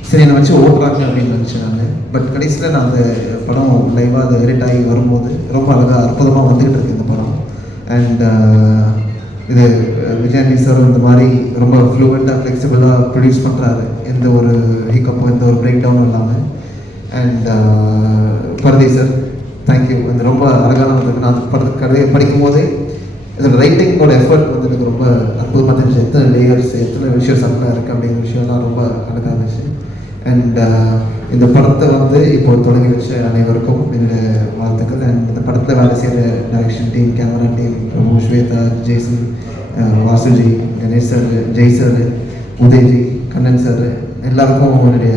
சரி என்னை வச்சு ஓட்டுறாங்க அப்படின்னு நினச்சேன் நான். பட் கடைசியில் நான் அந்த படம் லைவாக அது எடிட் ஆகி வரும்போது ரொம்ப அழகாக அற்புதமாக வந்துக்கிட்டு இருக்கு இந்த படம். அண்ட் இது விஜயானி சார் இந்த மாதிரி ரொம்ப ஃப்ளூவெண்ட்டாக ஃப்ளெக்சிபிளாக ப்ரொடியூஸ் பண்ணுறாரு, எந்த ஒரு ஹிக்கப்பும் எந்த ஒரு பிரேக் டவுனும் இல்லாமல். And Bharathi sir thank you. இந்த ரொம்ப அழகான வந்து நான் கதையை படிக்கும் போதே இதில் ரைட்டிங்கோட எஃபர்ட் வந்து எனக்கு ரொம்ப அற்புதமாக தெரிஞ்சு, எத்தனை லேயர்ஸ் எத்தனை விஷயம் சம்பளம் இருக்குது அப்படிங்கிற விஷயம்லாம் ரொம்ப அழகாக இருந்துச்சு. அண்ட் இந்த படத்தை வந்து இப்போ தொடங்கி வச்ச அனைவருக்கும் என்னுடைய வாழ்த்துக்கள். அண்ட் இந்த படத்தில் வேலை செய்கிற direction team, camera team, Prabhu, Swetha, Jaison, Vasuji, Ganesh sir, Jai sir, Udayji, Kannan sir எல்லாருக்கும் என்னுடைய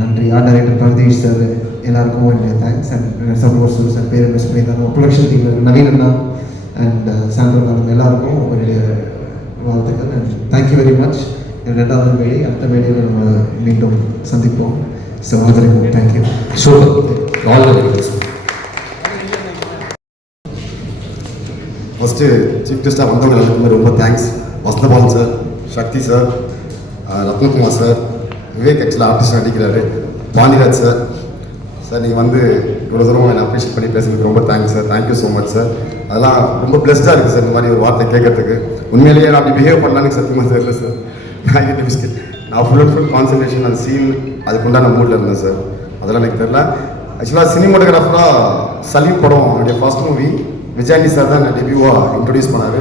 நன்றி. ஆர்ட் டைரக்டர் பரதீஷ் சார் எல்லாருக்கும் என்னுடைய தேங்க்ஸ். அண்ட் சப்போர்ட் சார் பேர் மிஸ் பண்ணி தரோம். ப்ரொடக்ஷன் டீமில் நவீன் அண்ணா அண்ட் சாந்தர் மேடம் எல்லாருக்கும் என்னுடைய வாழ்த்துக்கள். And thank you very much. 2வது மேடை அடுத்த மேடையில் நம்ம மீண்டும் சந்திப்போம். ஸோ அதுவரைக்கும் தேங்க்யூ. ஃபஸ்ட்டு சீஃப் கெஸ்ட்டாக வந்தவங்க எல்லாருக்குமே ரொம்ப தேங்க்ஸ். வசந்தபாலன் சார், சக்தி சார், ரத்னகுமார் சார், விவேக் ஆக்சுவலாக ஆர்டிஸ்ட் நடிக்கிறாரு, பாண்டிராஜ் சார். சார் நீங்கள் வந்து இவ்வளோ தூரம் என்னை அப்ரிஷியேட் பண்ணி பேசுறதுக்கு ரொம்ப thanks sir. Thank you so much sir. அதெல்லாம் ரொம்ப பிளஸ்டாக இருக்குது சார் இந்த மாதிரி ஒரு வார்த்தை கேட்கறதுக்கு. உண்மையிலேயே நான் அப்படி பிஹேவ் பண்ணலான்னு சத்தியமாக தெரியல சார். நான் ஃபுல் அண்ட் ஃபுல் கான்சன்ட்ரேஷன் அந்த சீன் அதுக்குண்டான மூடில் இருந்தேன் சார். அதெல்லாம் எனக்கு தெரியல. ஆக்சுவலாக சினிமாட்டோகிராஃபராக சலீம் படம் என்னுடைய ஃபர்ஸ்ட் மூவி விஜயாண்டி சார் தான் என்னை டெபியூவாக இன்ட்ரடியூஸ் பண்ணார்.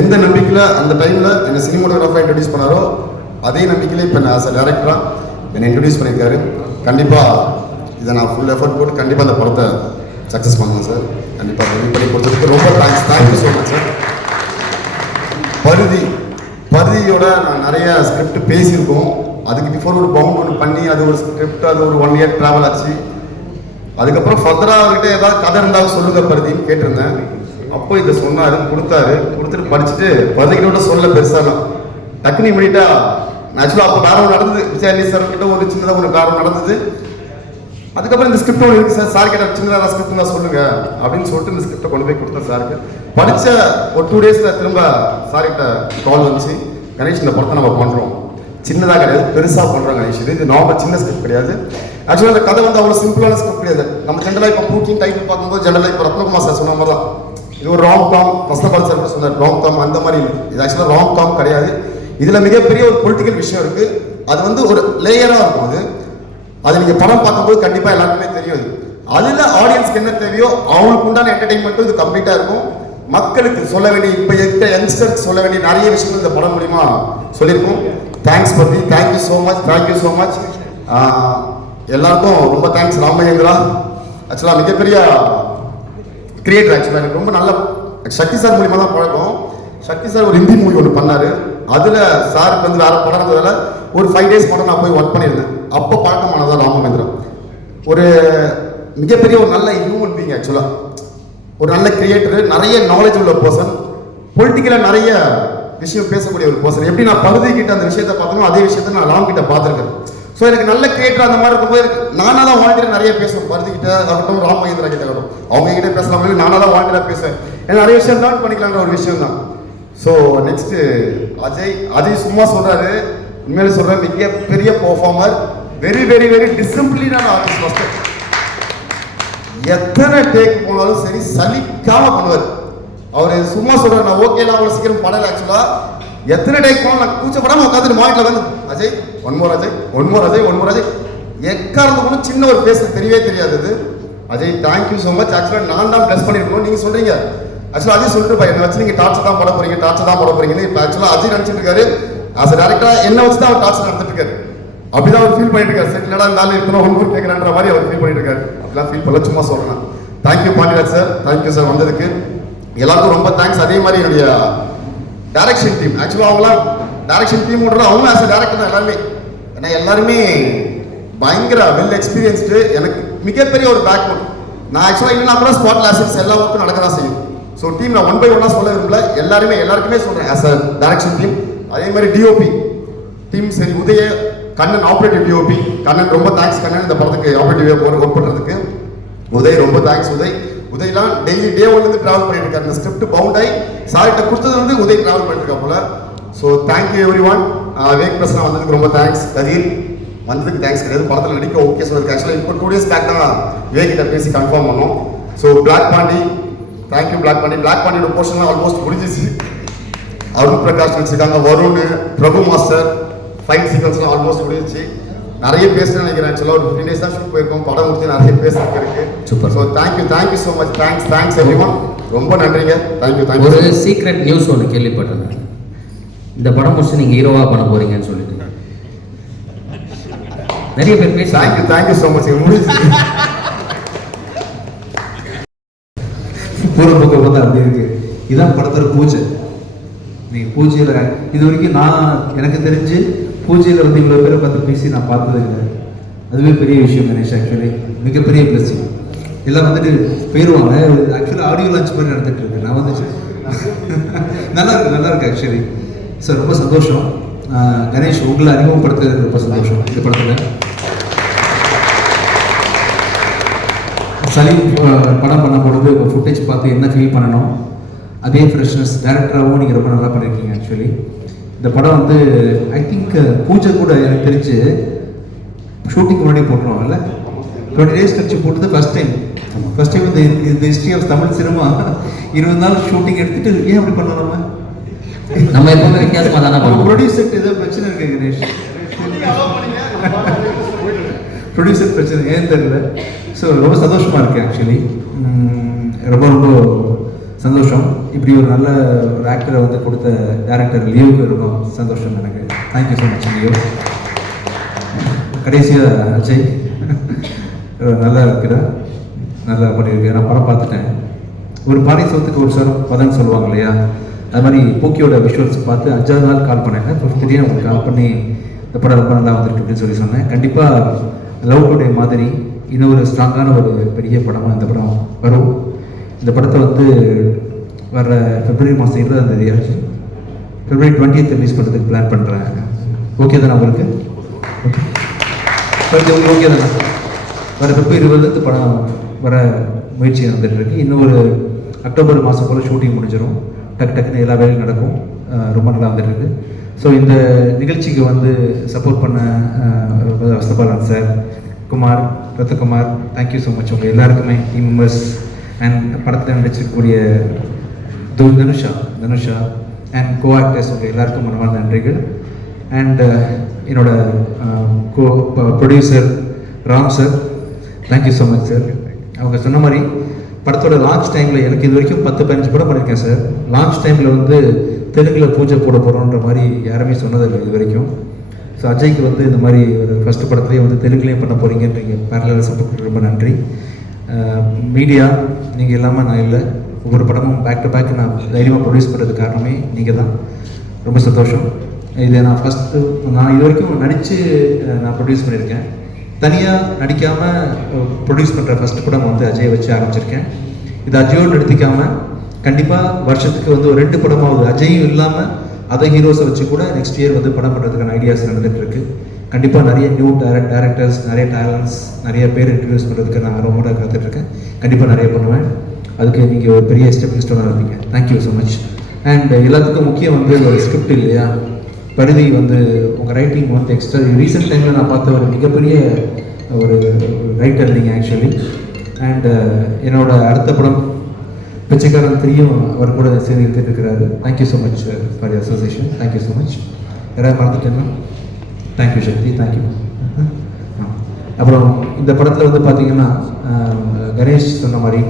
எந்த நம்பிக்கையில் அந்த டைமில் என்னை சினிமாட்டோகிராஃபராக இன்ட்ரடியூஸ் பண்ணாரோ அதே நம்பிக்கையில் இப்போ நான் ஆஸ் அ டேரக்டராக என்னை இன்ட்ரடியூஸ் பண்ணியிருக்காரு. கண்டிப்பாக இதை நான் ஃபுல் எஃபர்ட் போட்டு கண்டிப்பாக அந்த படத்தை சக்ஸஸ் பண்ணுவேன் சார். கண்டிப்பாக ரெடி பண்ணி கொடுத்ததுக்கு ரொம்ப தேங்க்யூ ஸோ மச் சார். பருதியோட நான் நிறைய ஸ்கிரிப்ட் பேசியிருக்கோம். அதுக்கு பிஃபோர் ஒரு பவுண்ட் ஒன்று பண்ணி அது ஒரு ஸ்கிரிப்ட் அது ஒரு 1 இயர் ட்ராவல் ஆச்சு. அதுக்கப்புறம் ஃபர்தராக அவர்கிட்ட ஏதாவது கதை இருந்தாலும் சொல்லுங்க பருதின்னு கேட்டிருந்தேன். அப்போ இதை சொன்னார், கொடுத்துட்டு படிச்சுட்டு பருதிக்கிட்ட சொல்ல பெருசாக டக்குனு இமீடியட்டாக ஆக்சுவலாக அப்போ காரணம் நடந்தது. விஜயாண்டி சார் கிட்ட ஒரு சின்னதாக ஒரு காரணம் நடந்தது. அதுக்கப்புறம் இந்த ஸ்கிரிப்ட் ஒன்று இருக்குது சார் கிட்ட சின்னதாக ஸ்கிரிப்ட் தான் சொல்லுங்க அப்படின்னு சொல்லிட்டு இந்த ஸ்கிரிப்டை கொண்டு போய் கொடுத்தேன் சாருக்கு. படித்த ஒரு 2 டேஸில் திரும்ப சார்கிட்ட கால் வந்துச்சு, கணேஷ் இந்த படத்தை நம்ம பண்ணுறோம், சின்னதாக கிடையாது பெருசாக பண்ணுறோம் கணேஷ், இது நார்மல் சின்ன ஸ்கிரிப்ட் கிடையாது. ஆக்சுவலாக இந்த கதை வந்து அவ்வளோ சிம்பிளான ஸ்கிரிப்ட் கிடையாது. நம்ம ஜென்ரலாக இப்போ பூக்கிங் டைட்டில் பார்க்கும்போது ஜென்ரலாக இப்போ ரத்னகுமார் சார் சொன்ன மாதிரி தான் இது ஒரு ராங் காம், மஸ்தபால் சார் கூட சொன்னார் ராங் காம், அந்த மாதிரி இல்லை. இது ஆக்சுவலாக ராங் காம் கிடையாது. இதில் மிகப்பெரிய ஒரு பொலிட்டிக்கல் விஷயம் இருக்குது. அது வந்து ஒரு லேயராக இருக்கும். அது நீங்கள் படம் பார்க்கும்போது கண்டிப்பாக எல்லாருக்குமே தெரியும். அதில் ஆடியன்ஸ்க்கு என்ன தேவையோ அவங்களுக்கு உண்டான என்டர்டைன்மெண்ட்டும் இது கம்ப்ளீட்டாக இருக்கும். மக்களுக்கு சொல்ல வேண்டிய இப்போ இருக்க யங்ஸ்டர்ஸ் சொல்ல வேண்டிய நிறைய விஷயங்கள் இந்த படம் மூலிமா சொல்லியிருக்கோம். தேங்க்ஸ் பத்தி, தேங்க்யூ ஸோ மச். எல்லாருக்கும் ரொம்ப தேங்க்ஸ். ராமச்சந்திரா ஆக்சுவலாக மிகப்பெரிய கிரியேட்டர். ஆக்சுவலாக எனக்கு ரொம்ப நல்ல சக்தி சார் மூலிமா தான் பழக்கம். சக்தி சார் ஒரு ஹிந்தி மூவி ஒன்று பண்ணார். அதில் சாருக்கு வந்து வேறு படம் இருந்ததில் ஒரு 5 டேஸ் மட்டும் நான் போய் ஒர்க் பண்ணியிருந்தேன். அப்போ பழக்கமானதான் ராமச்சந்திரா. ஒரு மிகப்பெரிய ஒரு நல்ல ஹியூமன் பீயிங். ஆக்சுவலாக ஒரு நல்ல கிரியேட்டர், நிறைய நாலேஜ் உள்ள பர்சன், பொலிட்டிக்கலாக நிறைய விஷயம் பேசக்கூடிய ஒரு பர்சன். எப்படி நான் பகுதி கிட்ட அந்த விஷயத்தை பார்த்தோமோ அதே விஷயத்த நான் ராம் கிட்ட பார்த்துருக்கேன். ஸோ எனக்கு நல்ல கிரியேட்டர் அந்த மாதிரி இருக்கும்போது நானாக தான் வாலண்டியர் நிறைய பேசுவேன். பருதி கிட்ட ஆகட்டும், ராமச்சந்திரா கிட்ட ஆகட்டும், அவங்க கிட்ட பேசலாம், நானாக தான் வாலண்டியராக பேசுவேன். ஏன்னா நிறைய விஷயம் லேர்ன் பண்ணிக்கலான்ற ஒரு விஷயம் தான். ஸோ நெக்ஸ்ட் அஜய் சும்மா சொல்றாரு, உண்மையிலே சொல்றேன், மிகப்பெரிய பெர்ஃபார்மர், வெரி வெரி வெரி டிசிப்ளினான ஆர்டிஸ்ட். ஃபர்ஸ்ட் எத்தனை டேக் போனாலும் சரி சலிக்காம பண்ணுவார். அவர் சும்மா சொல்றாரு, நான் ஓகேலாம் அவ்வளோ சீக்கிரம் படல. ஆக்சுவலா எத்தனை டேக் போனாலும் நான் கூச்சப்படாம உட்காந்துட்டு மானிட்டில் வந்து அஜய் ஒன் மோர் அஜய் எக்காரந்து கூட சின்ன ஒரு பேச தெரியவே தெரியாது. அது அஜய் தேங்க்யூ ஸோ மச். ஆக்சுவலாக நான் தான் ப்ளஸ் பண்ணியிருக்கணும். நீங்கள் சொல்றீங்க ஆக்சுவலாக அஜய் சொல்லிட்டு என்னை வச்சு நீங்கள் டார்ச்சர் தான் போட போறீங்கன்னு இப்போ ஆக்சுவலாக அஜய் நினச்சிட்டு இருக்காரு. ஆஸ் அ டேரக்டராக என்ன வச்சு தான் அவர் டார்ச்சர் நடத்திட்டு இருக்காரு. அப்படிதான் அவர் ஃபீல் பண்ணிட்டு இருக்காரு. செட்டிலடா இருந்தாலும் இருக்கணும் ஒன்று கேட்குறான்ற மாதிரி அவர் ஃபீல் பண்ணிட்டு இருக்காரு. அப்படிலாம் ஃபீல் பண்ணல, சும்மா சொல்றேன். Thank you Pandiraj sir, thank you sir வந்ததுக்கு. எல்லாருக்கும் ரொம்ப தேங்க்ஸ். அதே மாதிரி என்னுடைய டைரக்ஷன் டீம், ஆக்சுவலாக அவங்களாம் டைரக்ஷன் டீம் அவங்க ஆஸ் அ டேரக்டர் தான் எல்லாருமே. ஏன்னா எல்லாருமே பயங்கர வெல் எக்ஸ்பீரியன்ஸ்டு. எனக்கு மிகப்பெரிய ஒரு பேக்போன். நான் ஆக்சுவலாக இல்லைனா கூட ஸ்பாட் லாசன்ஸ் எல்லா ஒர்க்கும் நடக்க தான் செய்யும். ஸோ டீம் நான் 1 by 1 சொல்ல விரும்பல, எல்லாருக்குமே சொல்றேன் ஆஸ் அ டைரக்ஷன் டீம். அதே மாதிரி டிஓபி டீம் சரி, உதய கண்ணன் ஆப்ரேட்டிவ் டிஓபி கண்ணன், ரொம்ப தேங்க்ஸ் கண்ணன் இந்த படத்துக்கு ஆப்ரேட்டிவ் ஒர்க் பண்ணுறதுக்கு. உதய் ரொம்ப தேங்க்ஸ். உதய்லாம் டெய்லி டே 1 ட்ராவல் பண்ணிட்டு இருக்காரு. இந்த ஸ்கிரிப்ட் பவுண்ட் ஆகி சார்கிட்ட கொடுத்தது வந்து உதய் ட்ராவல் பண்ணிட்டு இருக்கா போல. So thank you every one. Wake Prasanna வந்ததுக்கு ரொம்ப தேங்க்ஸ். கதிர் வந்ததுக்கு தேங்க்ஸ் கிடையாது, படத்தில் நடிக்க ஓகே சொன்னதுக்கு. ஆக்சுவலாக இப்போ 2 days பேக் தான் வேகிட்ட பேசி கன்ஃபார்ம் பண்ணோம். So black Pandi, thank you black பாண்டியோட போர்ஷன்லாம் ஆல்மோஸ்ட் முடிஞ்சிச்சு. அருண் பிரகாஷ் வச்சிருக்காங்க, வருண், பிரபு மாஸ்டர், ஃபைட் சீக்வன்ஸ்லாம் ஆல்மோஸ்ட் முடிஞ்சிச்சு. நிறைய பேசுறேன்னு நினைக்கிறேன். ஆக்சுவலாக ஒரு 15 days தான் ஷூட் போயிருக்கோம். படம் முடிச்சு நிறைய பேசுறதுக்கு இருக்கு. Super. So thank you so much. Thanks every one. ரொம்ப நன்றிங்க. தேங்க்யூ. ஒரு சீக்ரெட் நியூஸ் ஒன்று கேள்விப்பட்டிருந்தேன். இந்த படம் முடிச்சு நீங்கள் ஹீரோவாக பண்ண போறீங்கன்னு சொல்லிட்டு நிறைய பேர் பேச. Thank you so much. முடிச்சு பூர பக்கம் பார்த்தா அப்படி இருக்கு. இதான் படத்தோட பூஜை. நீங்கள் பூஜையில் இது வரைக்கும் எனக்கு தெரிஞ்சு பூஜையில் வந்து இவ்வளோ பேரை பார்த்து பேசி நான் பார்த்தது இல்லை. அதுவே பெரிய விஷயம் கணேஷ். ஆக்சுவலி மிகப்பெரிய பிளஸிங். எல்லாம் வந்துட்டு போயிடுவாங்க. ஆக்சுவலாக ஆடியோ லான்ச் மாதிரி நடந்துட்டு இருக்கு. நான் வந்துச்சு நல்லா இருக்கு ஆக்சுவலி. சார் ரொம்ப சந்தோஷம். கணேஷ் உங்களை அறிமுகப்படுத்துறது ரொம்ப சந்தோஷம். இந்த படத்தில் சலீம் படம் பண்ணும்பொழுது ஃபுட்டேஜ் பார்த்து என்ன ஃபீல் பண்ணணும், அதே ஃப்ரெஷ்னஸ் டேரக்டராகவும் நீங்கள் ரொம்ப நல்லா பண்ணியிருக்கீங்க. ஆக்சுவலி இந்த படம் வந்து ஐ திங்க் பூஜை கூட எனக்கு தெரிஞ்சு ஷூட்டிங் முன்னாடி போட்டுருவோம் இல்லை, 20 days கழிச்சு போட்டது ஃபர்ஸ்ட் டைம் இந்த ஹிஸ்ட்ரி ஆஃப் தமிழ் சினிமா. 20 நாள் ஷூட்டிங் எடுத்துட்டு ஏன் அப்படி பண்ணலாம்? நம்ம எப்பவுமே வித்தியாசமாக தானே பண்ணுவோம். ப்ரொடியூசர் ஏதோ பிரச்சனை இருக்கு கணேஷ். ப்ரொடியூசர் பிரச்சனை ஏன் தெரியல. ஸோ ரொம்ப சந்தோஷமாக இருக்குது ஆக்சுவலி. ரொம்ப ரொம்ப சந்தோஷம். இப்படி ஒரு நல்ல ஒரு ஆக்டரை வந்து கொடுத்த டேரக்டர் லியோவுக்கு ரொம்ப சந்தோஷம் எனக்கு. Thank you so much Leo. கடைசியாக அஜய் நல்லா இருக்கிற நல்லா பண்ணியிருக்கேன். நான் படம் பார்த்துட்டேன். ஒரு பானை சோத்துக்கு ஒரு சரம் பதன்னு சொல்லுவாங்க இல்லையா, அது மாதிரி பூக்கியோட விஷுவல்ஸ் பார்த்து 5வது நாள் கால் பண்ணேன். 5th டே உங்களுக்கு கால் பண்ணி இந்த படம் ரொம்ப நல்லா வந்துருக்கு அப்படின்னு சொல்லி சொன்னேன். கண்டிப்பாக லவ் டுடே மாதிரி இன்னும் ஒரு ஸ்ட்ராங்கான ஒரு பெரிய படமாக இந்த படம் வரும். இந்த படத்தை வந்து வர February மாதம் 20ஆம் தேதி February 20th ரிலீஸ் பண்ணுறதுக்கு பிளான் பண்ணுறேன். ஓகே தானே உங்களுக்கு? ஓகே ஓகே தானே? வர February 20 படம் வர முயற்சி நடந்துகிட்ருக்கு. இன்னும் ஒரு அக்டோபர் மாதம் போல் ஷூட்டிங் முடிஞ்சிடும். டக்குன்னு எல்லா வேலையும் நடக்கும். ரொம்ப நல்லா வந்துட்டுருக்கு. ஸோ இந்த நிகழ்ச்சிக்கு வந்து சப்போர்ட் பண்ண Vasanthabalan sir, Kumar, Rathakumar, thank you so much. உங்கள் எல்லாருக்குமே டீம் மெம்பர்ஸ் அண்ட் படத்தில் நடிச்சிருக்கக்கூடிய தனுஷா அண்ட் கோ ஆக்டர்ஸ் உங்கள் எல்லாருக்கும் மனமான நன்றிகள். அண்ட் என்னோட கோ producer Ram sir, thank you so much sir. அவங்க சொன்ன மாதிரி படத்தோட லான்ச் டைமில் எனக்கு இது வரைக்கும் 10-15 படம் பண்ணியிருக்கேன் சார். லான்ச் டைமில் வந்து தெலுங்கில் பூஜை போட போகிறோன்ற மாதிரி யாருமே சொன்னதில்லை இது வரைக்கும். ஸோ அஜய்க்கு வந்து இந்த மாதிரி ஒரு ஃபஸ்ட்டு படத்துலேயே வந்து தெலுங்குலேயும் பண்ண போகிறீங்கன்றீங்க. பேரலாக சப்போர்ட் ரொம்ப நன்றி. மீடியா நீங்கள் இல்லாமல் நான் இல்லை. ஒவ்வொரு படமும் பேக் டு பேக் நான் தைரியமாக ப்ரொடியூஸ் பண்ணுறதுக்கு காரணமே நீங்கள் தான். ரொம்ப சந்தோஷம். இது நான் இது வரைக்கும் நடித்து நான் ப்ரொடியூஸ் பண்ணியிருக்கேன். தனியாக நடிக்காமல் ப்ரொடியூஸ் பண்ணுற ஃபஸ்ட் படம் வந்து அஜயை வச்சு ஆரம்பிச்சிருக்கேன். இது அஜயோடு நிறுத்திக்காமல் கண்டிப்பாக வருஷத்துக்கு வந்து ஒரு 2 படமாவது அஜயும் இல்லாமல் அதை ஹீரோஸை வச்சு கூட நெக்ஸ்ட் இயர் வந்து படம் பண்ணுறதுக்கான ஐடியாஸ் நடந்துகிட்ருக்கு. கண்டிப்பாக நிறைய நியூ டேரக்டர்ஸ், நிறைய டேலண்ட்ஸ், நிறைய பேர் இன்ட்ரடியூஸ் பண்ணுறதுக்கு நான் ரொம்ப காத்துட்ருக்கேன். கண்டிப்பாக நிறைய பண்ணுவேன். அதுக்கு நீங்கள் ஒரு பெரிய ஸ்டெப்பிங் ஸ்டோனாக இருப்பீங்க. Thank you so much. அண்ட் எல்லாத்துக்கும் முக்கியம் வந்து ஒரு ஸ்கிரிப்ட் இல்லையா, பரிதி வந்து உங்கள் ரைட்டிங் வந்து எக்ஸ்ட்ரா ரீசெண்ட் டைமில் நான் பார்த்த ஒரு மிகப்பெரிய ஒரு ரைட்டர் நீங்கள் ஆக்சுவலி. அண்ட் என்னோட அடுத்த படம் பிச்சைக்காரன் 3யும் அவர் கூட சேர்ந்து எடுத்துகிட்டு இருக்கிறாரு. Thank you so much for your association. Thank you so much. யாராவது மறந்துட்டேன்னா தேங்க்யூ சக்தி, தேங்க்யூ. அப்புறம் இந்த படத்தில் வந்து பார்த்தீங்கன்னா கணேஷ் சொன்ன மாதிரி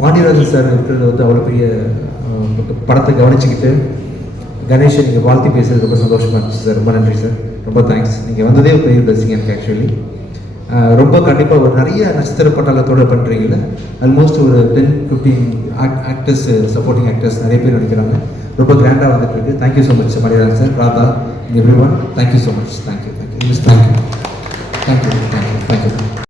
பாண்டியராஜன் சார் இருக்கிறது வந்து அவ்வளோ பெரிய படத்தை கவனிச்சுக்கிட்டு கணேஷை நீங்கள் வாழ்த்தி பேசுறது ரொம்ப சந்தோஷமாக இருந்துச்சு சார். ரொம்ப நன்றி சார். ரொம்ப தேங்க்ஸ். நீங்கள் வந்ததே ஒரு பெரிய பிளஸிங் எனக்கு ஆக்சுவலி. ரொம்ப கண்டிப்பாக ஒரு நிறைய நட்சத்திர பட்டாளத்தோடு பண்ணுறீங்கள. ஆல்மோஸ்ட் ஒரு 10-15 ஆக்டர்ஸ், சப்போர்ட்டிங் ஆக்டர்ஸ் நிறைய பேர் நடிக்கிறாங்க. ரொம்ப கிராண்டாக வந்துட்டு இருக்கு. தேங்க்யூ ஸோ மச் மரியாதை sir, Radha, every one. Thank you so much. Thank you thank you thank you thank you thank you.